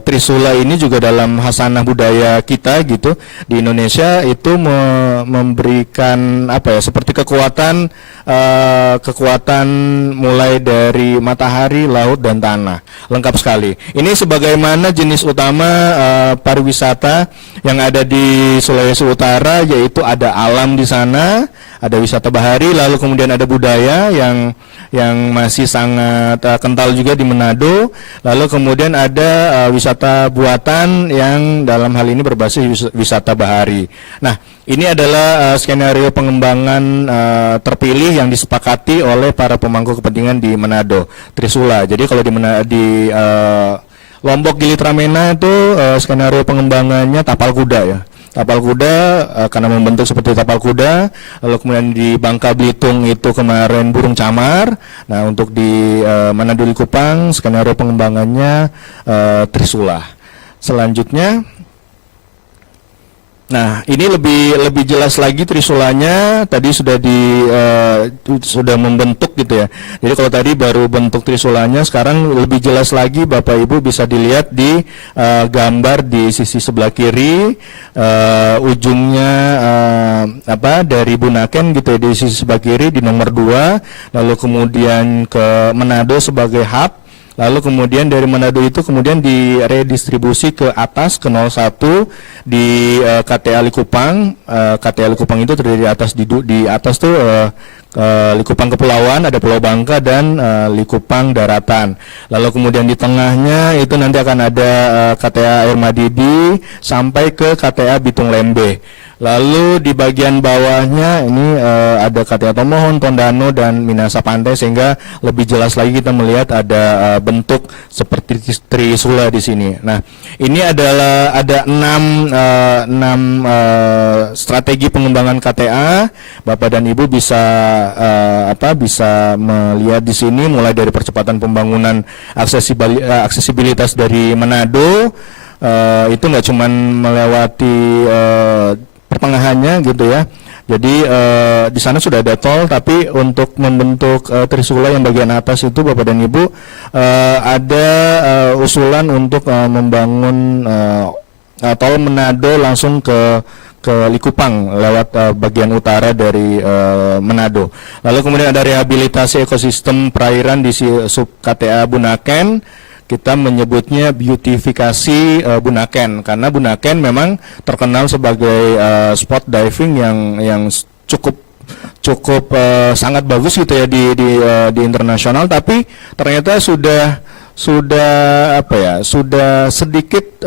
Trisula ini juga dalam hasanah budaya kita gitu di Indonesia itu memberikan seperti kekuatan mulai dari matahari, laut dan tanah, lengkap sekali. Ini sebagaimana jenis utama pariwisata yang ada di Sulawesi Utara, yaitu ada alam di sana, ada wisata bahari, lalu kemudian ada budaya yang masih sangat kental juga di Manado, lalu kemudian ada wisata buatan yang dalam hal ini berbasis wisata bahari. Nah, ini adalah skenario pengembangan terpilih yang disepakati oleh para pemangku kepentingan di Manado, Trisula. Jadi kalau di Lombok Gili Tramena itu skenario pengembangannya tapal kuda ya. Tapal kuda karena membentuk seperti tapal kuda, lalu kemudian di Bangka Belitung itu kemarin burung camar. Nah, untuk di Manado Likupang skenario pengembangannya Trisula. Selanjutnya, nah ini lebih jelas lagi Trisulanya tadi sudah sudah membentuk gitu ya. Jadi kalau tadi baru bentuk Trisulanya, sekarang lebih jelas lagi Bapak Ibu bisa dilihat di gambar di sisi sebelah kiri, ujungnya dari Bunaken gitu ya, di sisi sebelah kiri di nomor 2, lalu kemudian ke Manado sebagai hub. Lalu kemudian dari Manado itu kemudian diredistribusi ke atas ke 01 di KTA Likupang. KTA Likupang itu terdiri di atas tuh Likupang Kepulauan, ada Pulau Bangka dan Likupang Daratan. Lalu kemudian di tengahnya itu nanti akan ada KTA Air Madidi sampai ke KTA Bitung Lembe. Lalu di bagian bawahnya ini ada KTA Tomohon, Tondano dan Minasa Pantai, sehingga lebih jelas lagi kita melihat ada bentuk seperti Trisula di sini. Nah, ini adalah ada 6 strategi pengembangan KTA. Bapak dan Ibu bisa bisa melihat di sini mulai dari percepatan pembangunan aksesibilitas dari Manado. Itu nggak cuma melewati pertengahannya gitu ya. Jadi di sana sudah ada tol, tapi untuk membentuk Trisula yang bagian atas itu Bapak dan Ibu ada usulan untuk membangun tol Manado langsung ke Likupang lewat bagian utara dari Manado. Lalu kemudian ada rehabilitasi ekosistem perairan di sub KTA Bunaken. Kita menyebutnya beautifikasi Bunaken, karena Bunaken memang terkenal sebagai spot diving yang cukup sangat bagus gitu ya di internasional, tapi ternyata sudah sedikit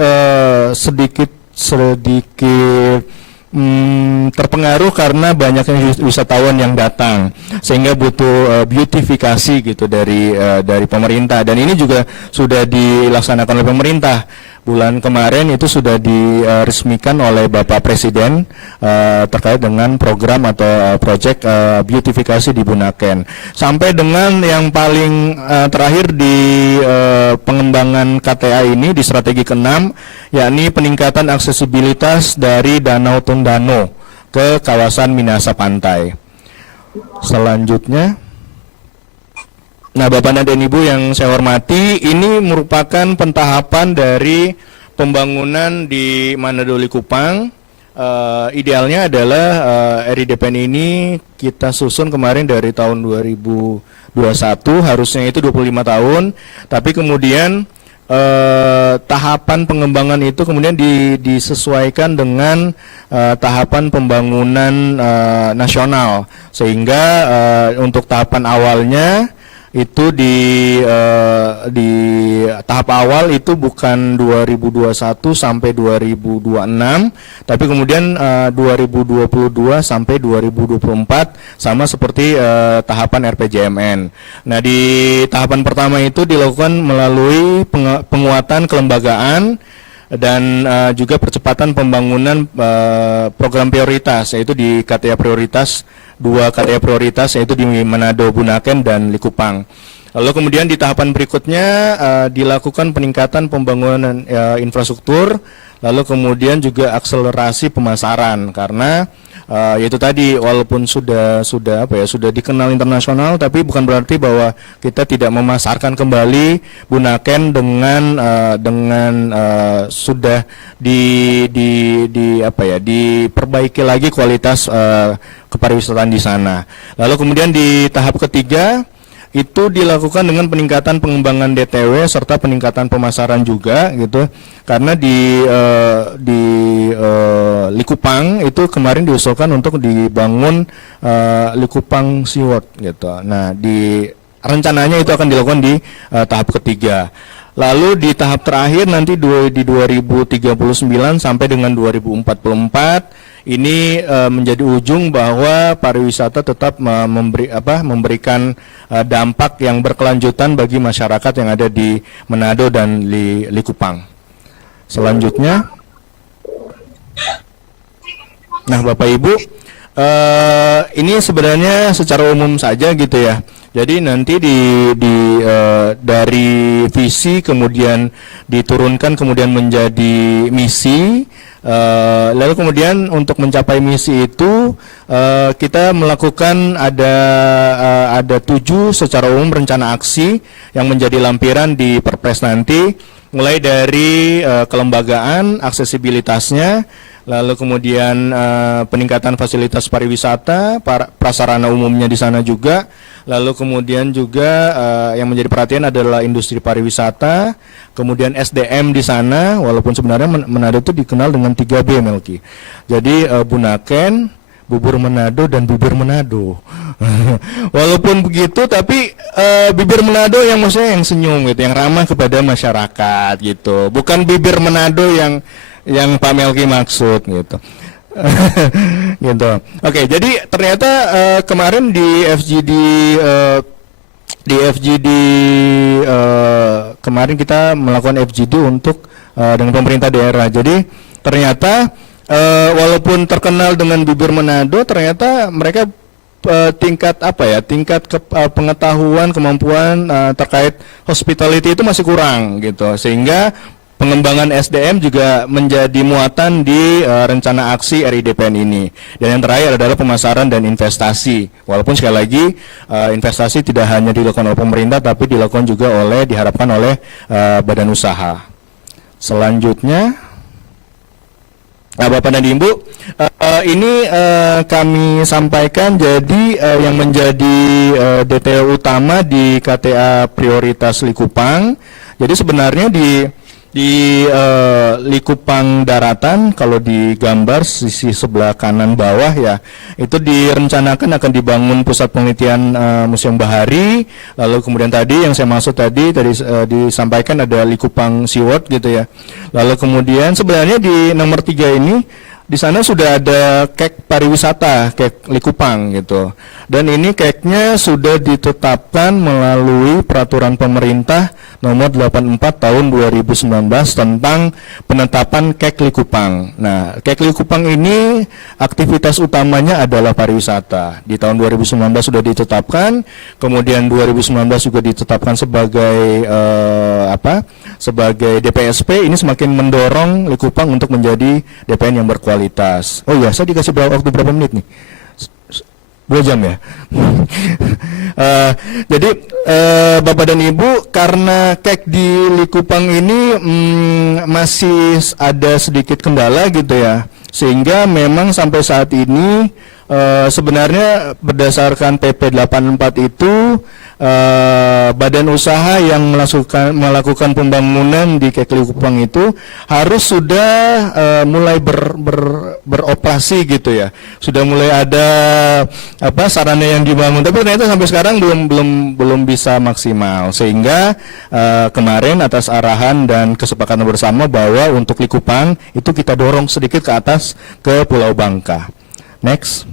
terpengaruh karena banyaknya wisatawan yang datang, sehingga butuh beautifikasi gitu dari pemerintah, dan ini juga sudah dilaksanakan oleh pemerintah. Bulan kemarin itu sudah diresmikan oleh Bapak Presiden terkait dengan program atau proyek beautifikasi di Bunaken. Sampai dengan yang paling terakhir di pengembangan KTA ini di strategi ke-6, yakni peningkatan aksesibilitas dari Danau Tondano ke kawasan Minasa Pantai. Selanjutnya, nah, Bapak dan Ibu yang saya hormati, ini merupakan pentahapan dari pembangunan di Manado Likupang. Idealnya adalah RIDPN ini kita susun kemarin dari tahun 2021, harusnya itu 25 tahun, tapi kemudian tahapan pengembangan itu kemudian disesuaikan dengan tahapan pembangunan nasional, sehingga untuk tahapan awalnya itu di tahap awal itu bukan 2021 sampai 2026, tapi kemudian 2022 sampai 2024, sama seperti tahapan RPJMN. Nah, di tahapan pertama itu dilakukan melalui penguatan kelembagaan dan juga percepatan pembangunan program prioritas, yaitu di KTA prioritas, 2 KTA prioritas, yaitu di Manado, Bunaken, dan Likupang. Lalu kemudian di tahapan berikutnya dilakukan peningkatan pembangunan infrastruktur, lalu kemudian juga akselerasi pemasaran, karena yaitu tadi, walaupun sudah dikenal internasional, tapi bukan berarti bahwa kita tidak memasarkan kembali Bunaken dengan sudah diperbaiki lagi kualitas kepariwisataan di sana. Lalu kemudian di tahap ketiga itu dilakukan dengan peningkatan pengembangan DTW serta peningkatan pemasaran juga gitu, karena di Likupang itu kemarin diusulkan untuk dibangun Likupang Seaward gitu. Nah, rencananya itu akan dilakukan di tahap ketiga. Lalu di tahap terakhir nanti di 2039 sampai dengan 2044 ini menjadi ujung bahwa pariwisata tetap memberikan dampak yang berkelanjutan bagi masyarakat yang ada di Manado dan Likupang. Selanjutnya, nah Bapak Ibu, ini sebenarnya secara umum saja gitu ya. Jadi nanti dari visi kemudian diturunkan kemudian menjadi misi, lalu kemudian untuk mencapai misi itu kita melakukan ada 7 secara umum rencana aksi yang menjadi lampiran di Perpres nanti, mulai dari kelembagaan, aksesibilitasnya, lalu kemudian peningkatan fasilitas pariwisata, prasarana umumnya di sana juga, lalu kemudian juga yang menjadi perhatian adalah industri pariwisata, kemudian SDM di sana, walaupun sebenarnya Manado itu dikenal dengan 3B, Melki. Jadi Bunaken, bubur Manado, dan bibir Manado. Walaupun begitu, tapi bibir Manado yang maksudnya yang senyum gitu, yang ramah kepada masyarakat gitu, bukan bibir Manado yang Pak Melki maksud gitu. Gitu. Oke, jadi ternyata kemarin di FGD kemarin kita melakukan FGD untuk dengan pemerintah daerah. Jadi ternyata walaupun terkenal dengan bibir Manado, ternyata mereka tingkat pengetahuan, kemampuan terkait hospitality itu masih kurang gitu, sehingga pengembangan SDM juga menjadi muatan di rencana aksi RIDPN ini. Dan yang terakhir adalah pemasaran dan investasi. Walaupun sekali lagi investasi tidak hanya dilakukan oleh pemerintah, tapi dilakukan juga diharapkan oleh badan usaha. Selanjutnya, Bapak dan Ibu, ini kami sampaikan jadi yang menjadi DTO utama di KTA prioritas Likupang. Jadi sebenarnya di Likupang daratan, kalau di gambar sisi sebelah kanan bawah ya, itu direncanakan akan dibangun pusat penelitian Museum Bahari. Lalu kemudian tadi yang saya maksud tadi disampaikan ada Likupang Seaward gitu ya. Lalu kemudian sebenarnya di nomor 3 ini, di sana sudah ada kek pariwisata, kek Likupang gitu. Dan ini keknya sudah ditetapkan melalui peraturan pemerintah nomor 84 tahun 2019 tentang penetapan kek Likupang. Nah, kek Likupang ini aktivitas utamanya adalah pariwisata. Di tahun 2019 sudah ditetapkan, kemudian 2019 juga ditetapkan sebagai sebagai DPSP. Ini semakin mendorong Likupang untuk menjadi DPN yang berkualitas. Oh iya, saya dikasih waktu berapa menit nih? 2 jam ya. Jadi Bapak dan Ibu, karena kek di Likupang ini masih ada sedikit kendala gitu ya, sehingga memang sampai saat ini sebenarnya berdasarkan PP 84 itu badan usaha yang melakukan pembangunan di kek Likupang itu harus sudah mulai beroperasi gitu ya, sudah mulai ada sarana yang dibangun, tapi ternyata sampai sekarang belum bisa maksimal, sehingga kemarin atas arahan dan kesepakatan bersama bahwa untuk Likupang itu kita dorong sedikit ke atas ke Pulau Bangka. Next.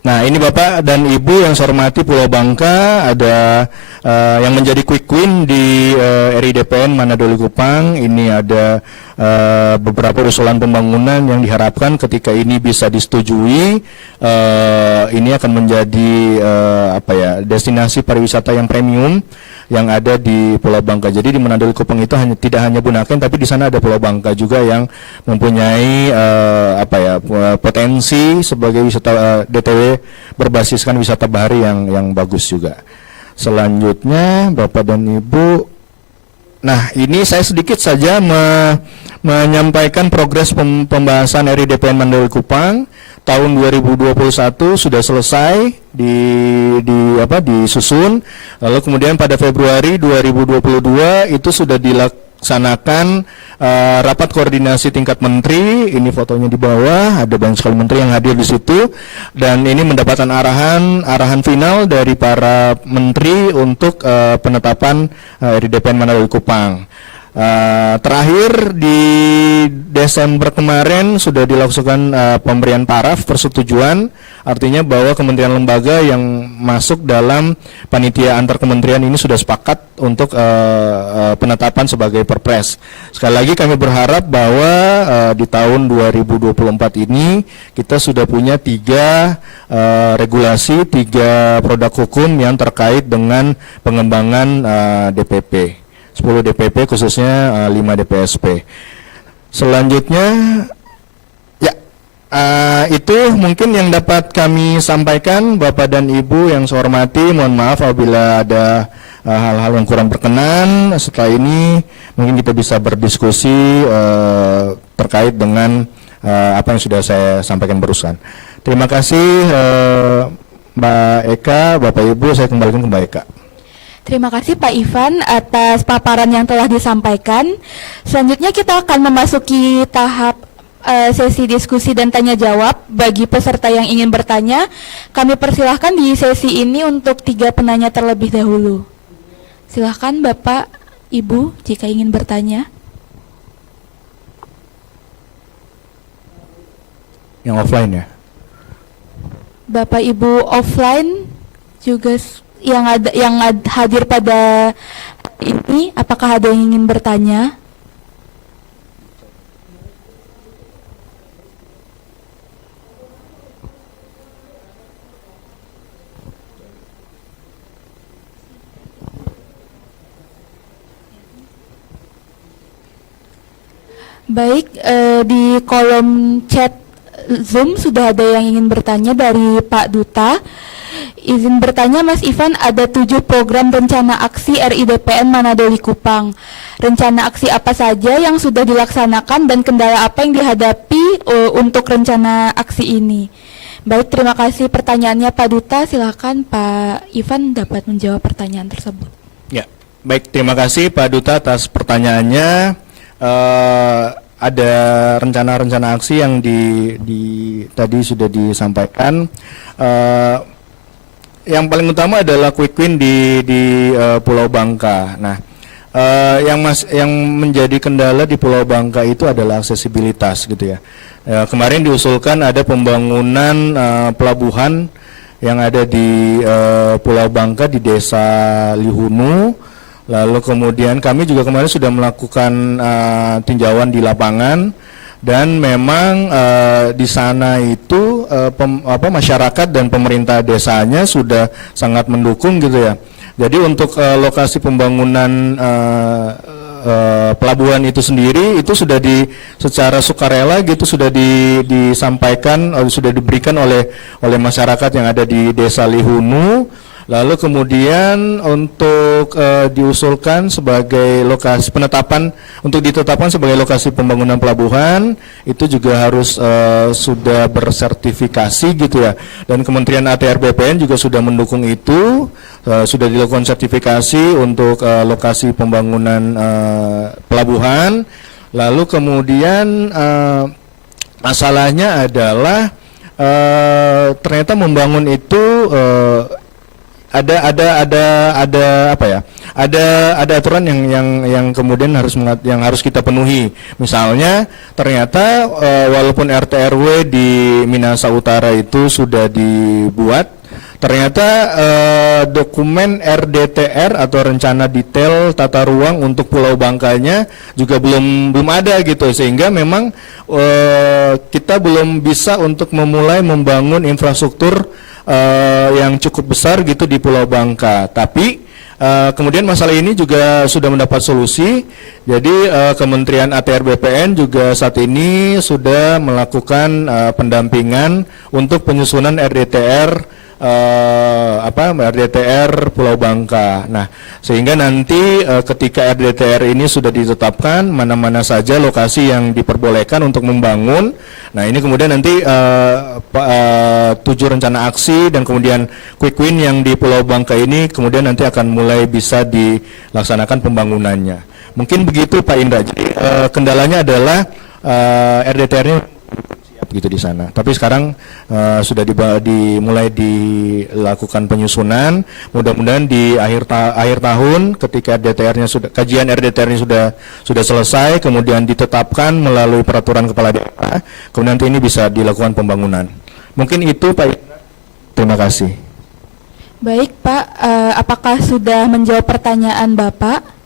Nah, ini Bapak dan Ibu yang saya hormati Pulau Bangka, ada yang menjadi quick win di RIDPN Manado Likupang. Ini ada beberapa usulan pembangunan yang diharapkan ketika ini bisa disetujui, ini akan menjadi destinasi pariwisata yang premium yang ada di Pulau Bangka. Jadi di Manado Likupang itu tidak hanya Bunaken, tapi di sana ada Pulau Bangka juga yang mempunyai potensi sebagai wisata DTW berbasiskan wisata bahari yang bagus juga. Selanjutnya Bapak dan Ibu, nah ini saya sedikit saja menyampaikan progres pembahasan RIDPN Manado Likupang. Tahun 2021 sudah selesai disusun, lalu kemudian pada Februari 2022 itu sudah dilaksanakan rapat koordinasi tingkat menteri. Ini fotonya di bawah, ada banyak sekali menteri yang hadir di situ, dan ini mendapatkan arahan final dari para menteri untuk penetapan RIDPN Manado Likupang. Terakhir di Desember kemarin sudah dilakukan pemberian paraf persetujuan, artinya bahwa kementerian lembaga yang masuk dalam panitia antar kementerian ini sudah sepakat untuk penetapan sebagai perpres. Sekali lagi kami berharap bahwa di tahun 2024 ini kita sudah punya 3 regulasi, 3 produk hukum yang terkait dengan pengembangan DPP. 10 DPP khususnya 5 DPSP. Selanjutnya ya itu mungkin yang dapat kami sampaikan Bapak dan Ibu yang saya hormati. Mohon maaf apabila ada hal-hal yang kurang berkenan. Setelah ini mungkin kita bisa berdiskusi terkait dengan apa yang sudah saya sampaikan barusan. Terima kasih Mbak Eka, Bapak Ibu, saya kembalikan ke Mbak Eka. Terima kasih Pak Ivan atas paparan yang telah disampaikan. Selanjutnya kita akan memasuki tahap sesi diskusi dan tanya jawab. Bagi peserta yang ingin bertanya, kami persilahkan di sesi ini untuk 3 penanya terlebih dahulu. Silahkan Bapak, Ibu jika ingin bertanya. Yang offline ya? Bapak Ibu offline juga yang hadir pada ini, apakah ada yang ingin bertanya? Baik, di kolom chat Zoom sudah ada yang ingin bertanya dari Pak Duta. Izin bertanya Mas Ivan, ada 7 program rencana aksi RIDPN Manado Likupang. Rencana aksi apa saja yang sudah dilaksanakan dan kendala apa yang dihadapi untuk rencana aksi ini? Baik, terima kasih pertanyaannya Pak Duta. Silakan Pak Ivan dapat menjawab pertanyaan tersebut. Ya, baik, terima kasih Pak Duta atas pertanyaannya. Ada rencana-rencana aksi yang tadi sudah disampaikan. Yang paling utama adalah quick win di Pulau Bangka. Nah, yang menjadi kendala di Pulau Bangka itu adalah aksesibilitas gitu ya. Kemarin diusulkan ada pembangunan pelabuhan yang ada di Pulau Bangka di Desa Lihunu. Lalu kemudian kami juga kemarin sudah melakukan tinjauan di lapangan. Dan memang di sana itu masyarakat dan pemerintah desanya sudah sangat mendukung gitu ya. Jadi untuk lokasi pembangunan pelabuhan itu sendiri itu sudah secara sukarela gitu sudah disampaikan, sudah diberikan oleh masyarakat yang ada di Desa Lihunu. Lalu kemudian untuk diusulkan sebagai lokasi ditetapkan sebagai lokasi pembangunan pelabuhan itu juga harus sudah bersertifikasi gitu ya. Dan Kementerian ATR BPN juga sudah mendukung itu, sudah dilakukan sertifikasi untuk lokasi pembangunan pelabuhan. Lalu kemudian masalahnya adalah ternyata membangun itu ada apa ya? Ada aturan yang kemudian yang harus kita penuhi. Misalnya ternyata walaupun RT RW di Minahasa Utara itu sudah dibuat, ternyata dokumen RDTR atau rencana detail tata ruang untuk Pulau Bangkanya juga belum ada gitu, sehingga memang kita belum bisa untuk memulai membangun infrastruktur yang cukup besar gitu di Pulau Bangka. Tapi kemudian masalah ini juga sudah mendapat solusi. Jadi Kementerian ATR BPN juga saat ini sudah melakukan pendampingan untuk penyusunan RDTR RDTR Pulau Bangka. Nah, sehingga nanti ketika RDTR ini sudah ditetapkan mana-mana saja lokasi yang diperbolehkan untuk membangun. Nah, ini kemudian nanti 7 rencana aksi dan kemudian quick win yang di Pulau Bangka ini kemudian nanti akan mulai bisa dilaksanakan pembangunannya. Mungkin begitu Pak Indra. Jadi kendalanya adalah RDTR-nya gitu di sana. Tapi sekarang sudah dimulai dilakukan penyusunan. Mudah-mudahan di akhir tahun ketika RDTR-nya kajian RDTR-nya sudah selesai, kemudian ditetapkan melalui peraturan kepala daerah, kemudian nanti ini bisa dilakukan pembangunan. Mungkin itu Pak. Terima kasih. Baik Pak, apakah sudah menjawab pertanyaan Bapak?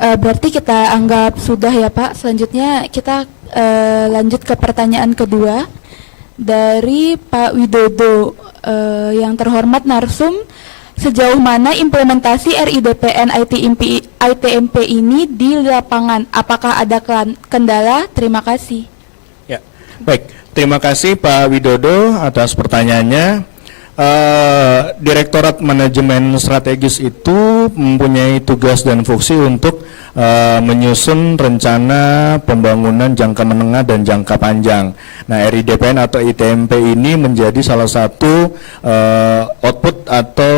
Berarti kita anggap sudah ya Pak. Selanjutnya kita lanjut ke pertanyaan kedua dari Pak Widodo. Yang terhormat Narsum, sejauh mana implementasi RIDPN ITMP ini di lapangan? Apakah ada kendala? Terima kasih. Ya, baik. Terima kasih Pak Widodo atas pertanyaannya. Direktorat Manajemen Strategis itu mempunyai tugas dan fungsi untuk menyusun rencana pembangunan jangka menengah dan jangka panjang. Nah, RIDPN atau ITMP ini menjadi salah satu output atau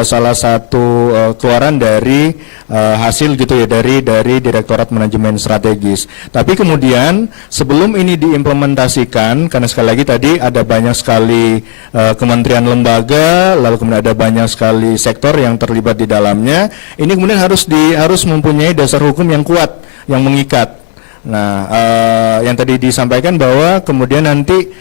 salah satu keluaran dari hasil gitu ya dari Direktorat Manajemen Strategis. Tapi kemudian sebelum ini diimplementasikan, karena sekali lagi tadi ada banyak sekali kementerian lembaga, lalu kemudian ada banyak sekali sektor yang terlibat di dalamnya. Ini kemudian harus mempunyai dasar hukum yang kuat, yang mengikat. Nah, yang tadi disampaikan bahwa kemudian nanti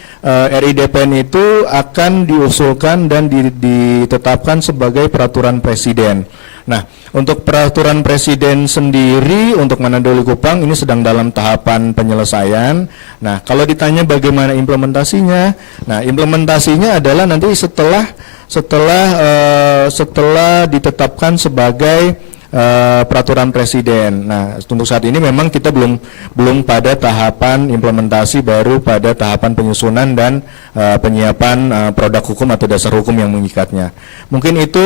RIDPN itu akan diusulkan dan ditetapkan sebagai peraturan presiden. Nah, untuk peraturan presiden sendiri untuk Manado Likupang ini sedang dalam tahapan penyelesaian. Nah, kalau ditanya bagaimana implementasinya, nah implementasinya adalah nanti setelah ditetapkan sebagai peraturan presiden. Nah, untuk saat ini memang kita belum pada tahapan implementasi, baru pada tahapan penyusunan dan penyiapan produk hukum atau dasar hukum yang mengikatnya. Mungkin itu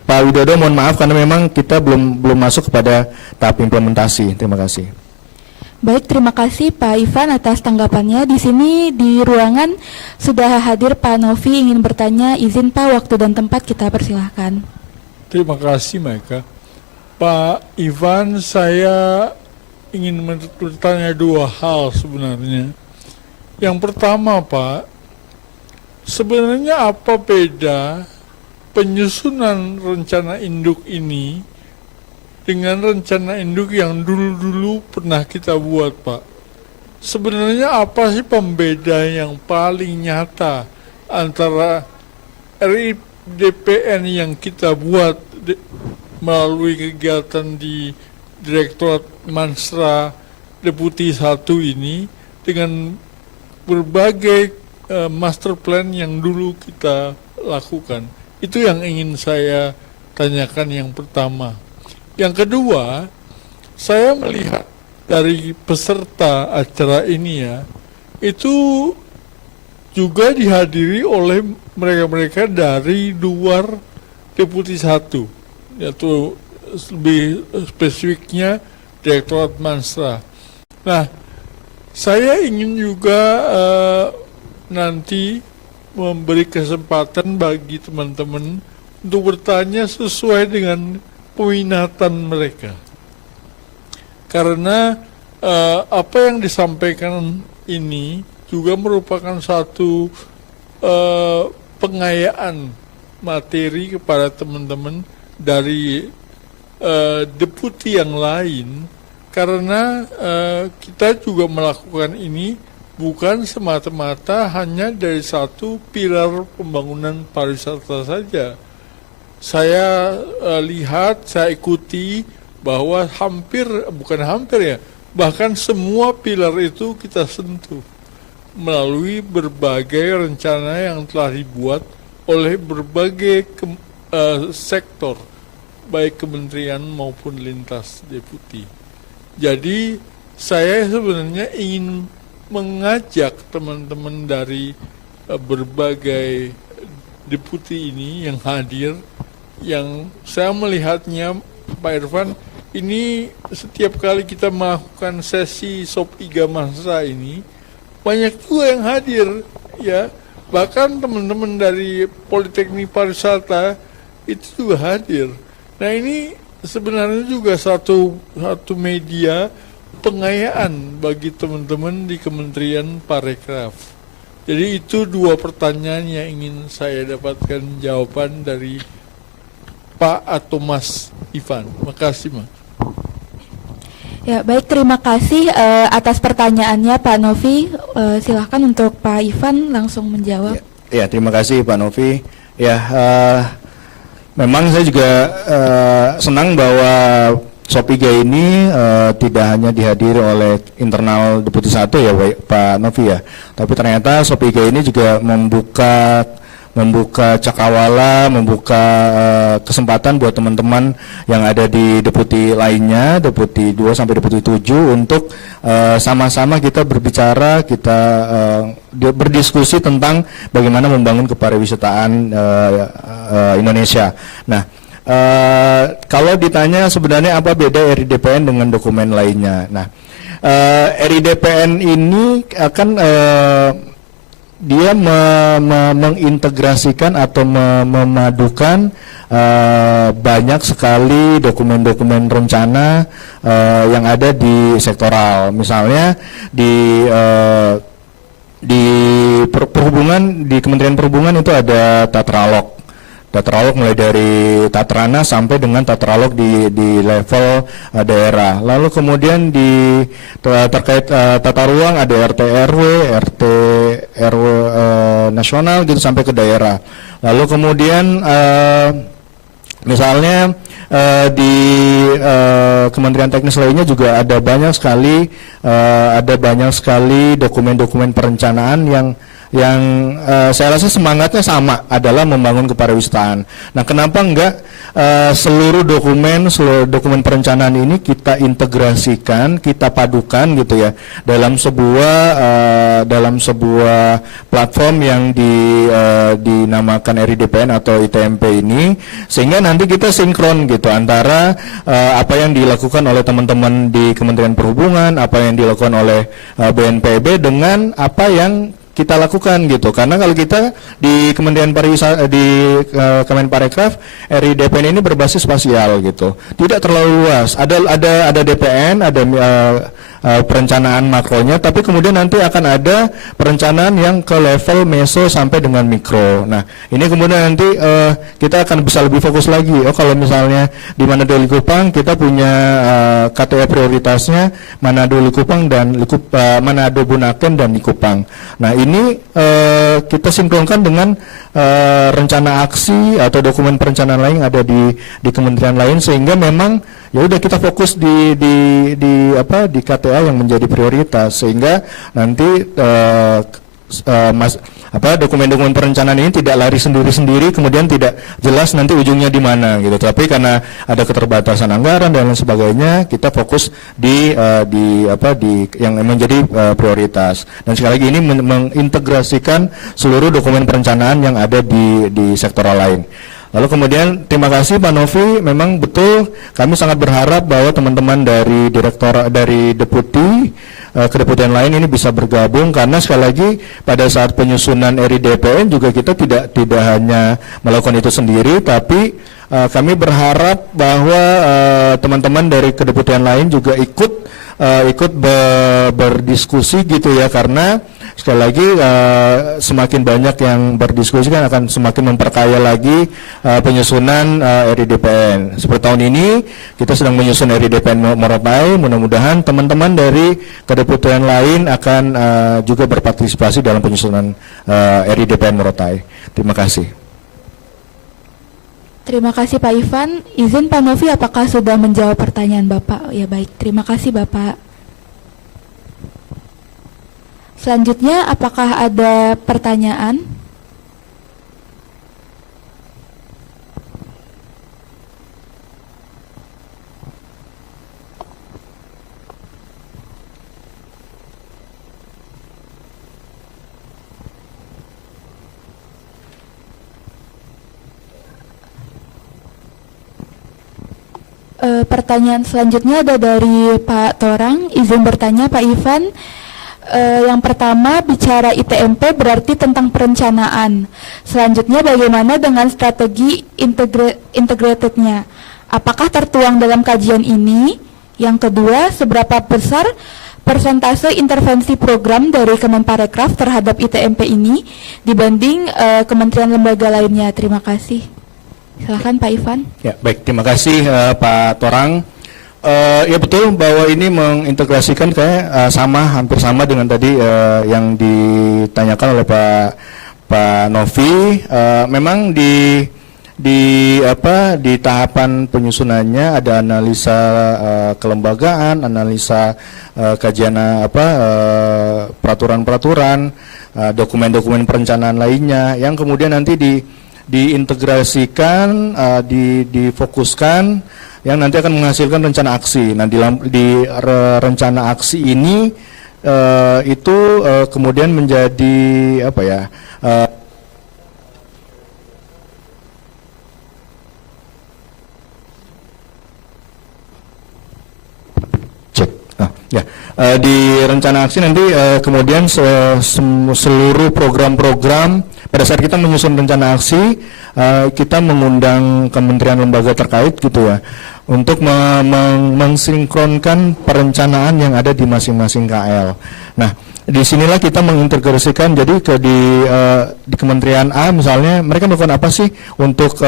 Pak Widodo, mohon maaf karena memang kita belum masuk kepada tahap implementasi. Terima kasih. Baik, terima kasih Pak Ivan atas tanggapannya. Di sini di ruangan sudah hadir Pak Novi ingin bertanya. Izin Pak, waktu dan tempat kita persilahkan. Terima kasih Maika. Pak Ivan, saya ingin bertanya 2 hal sebenarnya. Yang pertama Pak, sebenarnya apa beda penyusunan rencana induk ini dengan rencana induk yang dulu-dulu pernah kita buat Pak? Sebenarnya apa sih pembeda yang paling nyata antara RIDPN yang kita buat melalui kegiatan di Direktorat Mansra Deputi 1 ini dengan berbagai master plan yang dulu kita lakukan? Itu yang ingin saya tanyakan yang pertama. Yang kedua, saya melihat dari peserta acara ini ya, itu juga dihadiri oleh mereka-mereka dari luar Deputi 1, yaitu lebih spesifiknya Direktorat Mansra. Nah, saya ingin juga nanti memberi kesempatan bagi teman-teman untuk bertanya sesuai dengan peminatan mereka. Karena apa yang disampaikan ini juga merupakan satu pengayaan materi kepada teman-teman dari deputi yang lain, karena kita juga melakukan ini bukan semata-mata hanya dari satu pilar pembangunan pariwisata saja. Saya lihat, saya ikuti bahwa bahkan semua pilar itu kita sentuh melalui berbagai rencana yang telah dibuat oleh berbagai sektor, baik kementerian maupun lintas deputi. Jadi saya sebenarnya ingin mengajak teman-teman dari berbagai deputi ini yang hadir, yang saya melihatnya Pak Irfan, ini setiap kali kita melakukan sesi Sop Iga Masa ini banyak juga yang hadir, ya. Bahkan teman-teman dari Politeknik Pariwisata itu juga hadir. Nah, ini sebenarnya juga satu media pengayaan bagi teman-teman di Kementerian Parekraf. Jadi itu dua pertanyaan yang ingin saya dapatkan jawaban dari Pak atau Mas Ivan. Makasih, Mas. Ya, baik, terima kasih atas pertanyaannya Pak Novi. Silahkan untuk Pak Ivan langsung menjawab. Ya, terima kasih Pak Novi. Ya, memang saya juga senang bahwa Sop Iga ini tidak hanya dihadiri oleh internal Deputi 1 ya Pak Novi ya, tapi ternyata Sop Iga ini juga membuka cakrawala, membuka kesempatan buat teman-teman yang ada di deputi lainnya, deputi 2 sampai deputi 7 untuk sama-sama kita berbicara, kita berdiskusi tentang bagaimana membangun kepariwisataan Indonesia. Nah, kalau ditanya sebenarnya apa beda RIDPN dengan dokumen lainnya. Nah, RIDPN ini akan dia mengintegrasikan atau memadukan banyak sekali dokumen-dokumen rencana yang ada di sektoral. Misalnya di perhubungan, di Kementerian Perhubungan itu ada Tatralog mulai dari Tatrana sampai dengan Tatralog di level daerah. Lalu kemudian terkait tata ruang ada RT RW nasional gitu sampai ke daerah. Lalu kemudian misalnya di Kementerian Teknis lainnya juga ada banyak sekali dokumen-dokumen perencanaan yang saya rasa semangatnya sama, adalah membangun kepariwisataan. Nah, kenapa enggak seluruh dokumen perencanaan ini kita integrasikan, kita padukan gitu ya dalam sebuah platform yang dinamakan RIDPN atau ITMP ini, sehingga nanti kita sinkron gitu antara apa yang dilakukan oleh teman-teman di Kementerian Perhubungan, apa yang dilakukan oleh BNPB dengan apa yang kita lakukan gitu. Karena kalau kita di Kementerian Pariwisata di Kemenparekraf, RIDPN ini berbasis spasial gitu, tidak terlalu luas. Ada DPN, ada perencanaan makronya, tapi kemudian nanti akan ada perencanaan yang ke level meso sampai dengan mikro. Nah, ini kemudian nanti kita akan bisa lebih fokus lagi. Oh, kalau misalnya di Manado Likupang kita punya KTA prioritasnya Manado Likupang dan Manado Bunaken dan Likupang. Nah, ini kita sinkronkan dengan rencana aksi atau dokumen perencanaan lain yang ada di kementerian lain, sehingga memang ya udah kita fokus di KTA yang menjadi prioritas, sehingga nanti dokumen-dokumen perencanaan ini tidak lari sendiri-sendiri, kemudian tidak jelas nanti ujungnya di mana gitu. Tapi karena ada keterbatasan anggaran dan lain sebagainya, kita fokus di yang menjadi prioritas. Dan sekali lagi ini mengintegrasikan seluruh dokumen perencanaan yang ada di sektoral lain. Lalu kemudian terima kasih Pak Novi, memang betul kami sangat berharap bahwa teman-teman dari deputi kedeputian lain ini bisa bergabung, karena sekali lagi pada saat penyusunan RIDPN juga kita tidak hanya melakukan itu sendiri, tapi kami berharap bahwa teman-teman dari kedeputian lain juga ikut ikut berdiskusi gitu ya, karena sekali lagi semakin banyak yang berdiskusi kan akan semakin memperkaya lagi penyusunan RIDPN. Seperti tahun ini kita sedang menyusun RIDPN Morotai, mudah-mudahan teman-teman dari kedeputian lain akan juga berpartisipasi dalam penyusunan RIDPN Morotai. Terima kasih. Terima kasih Pak Ivan. Izin Pak Novi, apakah sudah menjawab pertanyaan Bapak? Ya baik, terima kasih Bapak. Selanjutnya, apakah ada pertanyaan? Pertanyaan selanjutnya ada dari Pak Torang. Izin bertanya Pak Ivan. Yang pertama, bicara ITMP berarti tentang perencanaan. Selanjutnya, bagaimana dengan strategi integratednya? Apakah tertuang dalam kajian ini? Yang kedua, seberapa besar persentase intervensi program dari Kemenparekraf terhadap ITMP ini dibanding kementerian lembaga lainnya? Terima kasih. Silakan Pak Ivan. Ya, baik, terima kasih Pak Torang. Ya betul bahwa ini mengintegrasikan kayak hampir sama dengan tadi yang ditanyakan oleh Pak Novi. Memang di tahapan penyusunannya ada analisa kelembagaan, analisa kajian peraturan-peraturan, dokumen-dokumen perencanaan lainnya yang kemudian nanti diintegrasikan, difokuskan, yang nanti akan menghasilkan rencana aksi. Nah, di rencana aksi ini itu kemudian menjadi di rencana aksi nanti kemudian seluruh program-program pada saat kita menyusun rencana aksi kita mengundang kementerian lembaga terkait gitu ya untuk mensinkronkan perencanaan yang ada di masing-masing KL. Nah, disinilah kita mengintegrasikan, jadi di Kementerian A misalnya mereka melakukan apa sih untuk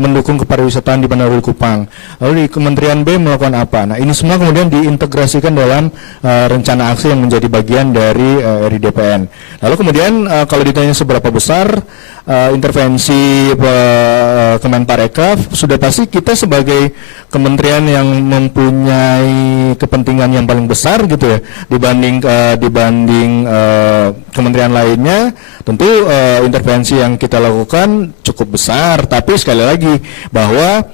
mendukung kepariwisataan di Bandar Likupang, lalu di Kementerian B melakukan apa. Nah, ini semua kemudian diintegrasikan dalam rencana aksi yang menjadi bagian dari RIDPN. Lalu kemudian kalau ditanya seberapa besar intervensi Kemenparekraf, sudah pasti kita sebagai kementerian yang mempunyai kepentingan yang paling besar gitu ya dibanding kementerian lainnya, tentu intervensi yang kita lakukan cukup besar. Tapi sekali lagi bahwa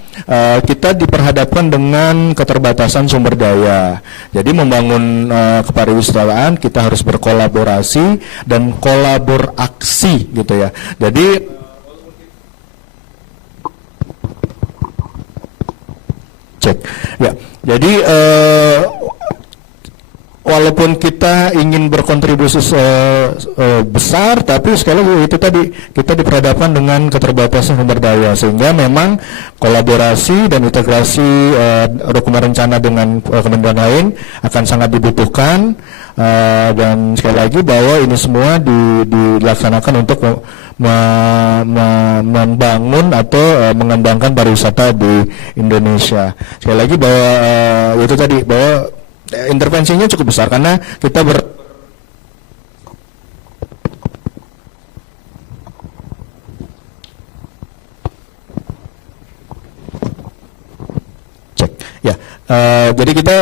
kita diperhadapkan dengan keterbatasan sumber daya. Jadi membangun kepariwisataan kita harus berkolaborasi dan kolaborasi gitu ya. Jadi ya, jadi walaupun kita ingin berkontribusi besar, tapi sekali lagi itu tadi kita diperhadapkan dengan keterbatasan sumber daya, sehingga memang kolaborasi dan integrasi dokumen rencana dengan kementerian lain akan sangat dibutuhkan. Dan sekali lagi bahwa ini semua dilaksanakan untuk membangun atau mengembangkan pariwisata di Indonesia. Sekali lagi bahwa itu tadi bahwa intervensinya cukup besar karena kita jadi kita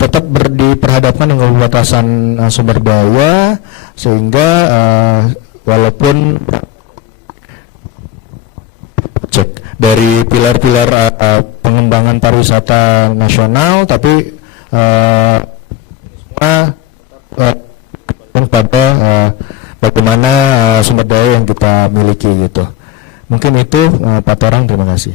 tetap diperhadapkan dengan keterbatasan sumber daya, sehingga walaupun dari pilar-pilar pengembangan pariwisata nasional, tapi semua pada bagaimana sumber daya yang kita miliki gitu. Mungkin itu Pak Torang, terima kasih.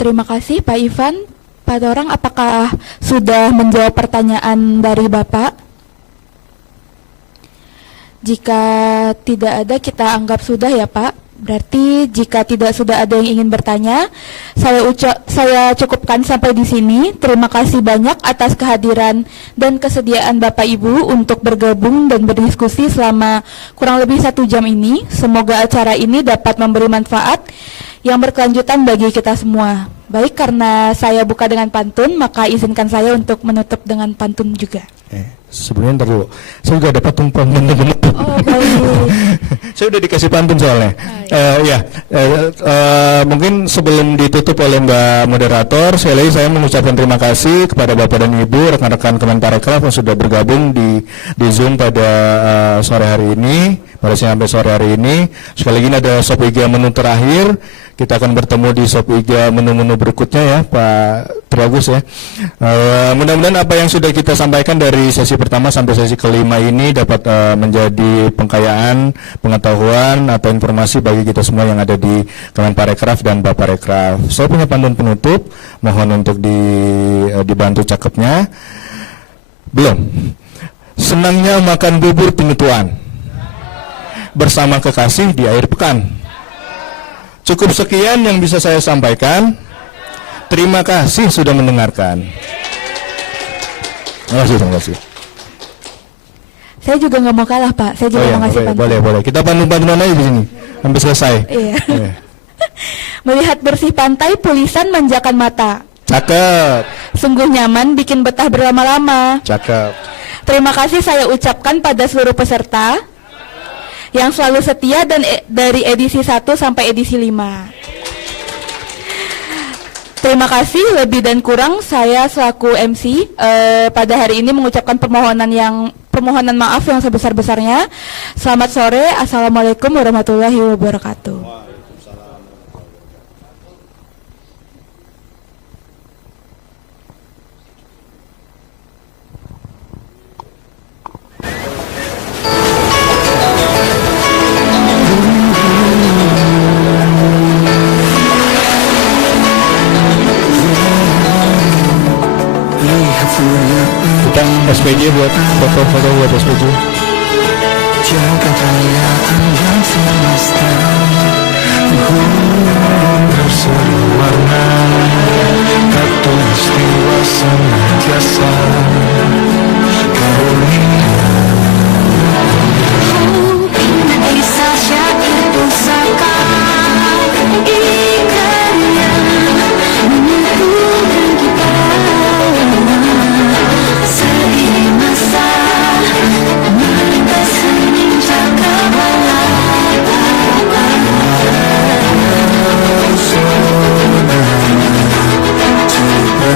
Terima kasih Pak Ivan. Pak Torang, apakah sudah menjawab pertanyaan dari Bapak? Jika tidak ada, kita anggap sudah ya Pak. Berarti jika tidak sudah ada yang ingin bertanya, saya cukupkan sampai di sini. Terima kasih banyak atas kehadiran dan kesediaan Bapak Ibu untuk bergabung dan berdiskusi selama kurang lebih 1 jam ini. Semoga acara ini dapat memberi manfaat yang berkelanjutan bagi kita semua. Baik, karena saya buka dengan pantun, maka izinkan saya untuk menutup dengan pantun juga. Sebelumnya ntar dulu, saya juga dapat tumpang bener-bener. Oh, baik. Saya udah dikasih pantun soalnya. Mungkin sebelum ditutup oleh Mbak Moderator, sekali lagi saya mengucapkan terima kasih kepada Bapak dan Ibu, rekan-rekan Kemenparekraf yang sudah bergabung di Zoom pada sore hari ini, pada siang sampai sore hari ini. Sekali lagi ini ada Sop Iga menu terakhir. Kita akan bertemu di Sop Iga menu-menu berikutnya ya, Pak Triagus ya. Mudah-mudahan apa yang sudah kita sampaikan dari sesi pertama sampai sesi kelima ini dapat menjadi pengkayaan, pengetahuan atau informasi bagi kita semua yang ada di Kemenparekraf dan Baparekraf. Saya punya pantun penutup, mohon untuk dibantu cakepnya. Belum. Senangnya makan bubur penutuan bersama kekasih di akhir pekan. Cukup sekian yang bisa saya sampaikan. Terima kasih sudah mendengarkan. Terima kasih. Saya juga nggak mau kalah, Pak. Saya juga mau ngasih pantun. Boleh. Kita pantun-pantunan aja di sini sampai selesai. Iya. Melihat bersih pantai, pulisan manjakan mata. Cakep. Sungguh nyaman, bikin betah berlama-lama. Cakep. Terima kasih saya ucapkan pada seluruh peserta yang selalu setia dan dari edisi 1 sampai edisi 5. Terima kasih, lebih dan kurang saya selaku MC pada hari ini mengucapkan permohonan maaf yang sebesar-besarnya. Selamat sore, Assalamualaikum warahmatullahi wabarakatuh. Kita SPJ buat foto-foto buat SPJ. Jaga perayaan yang semesta, berseri warna, katulistiwa senantiasa karunia. Bisa syair pusaka ikannya menyatukan kita seiring masa melintas hening cakrawala. Saudara, coba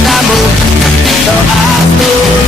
padamu, doaku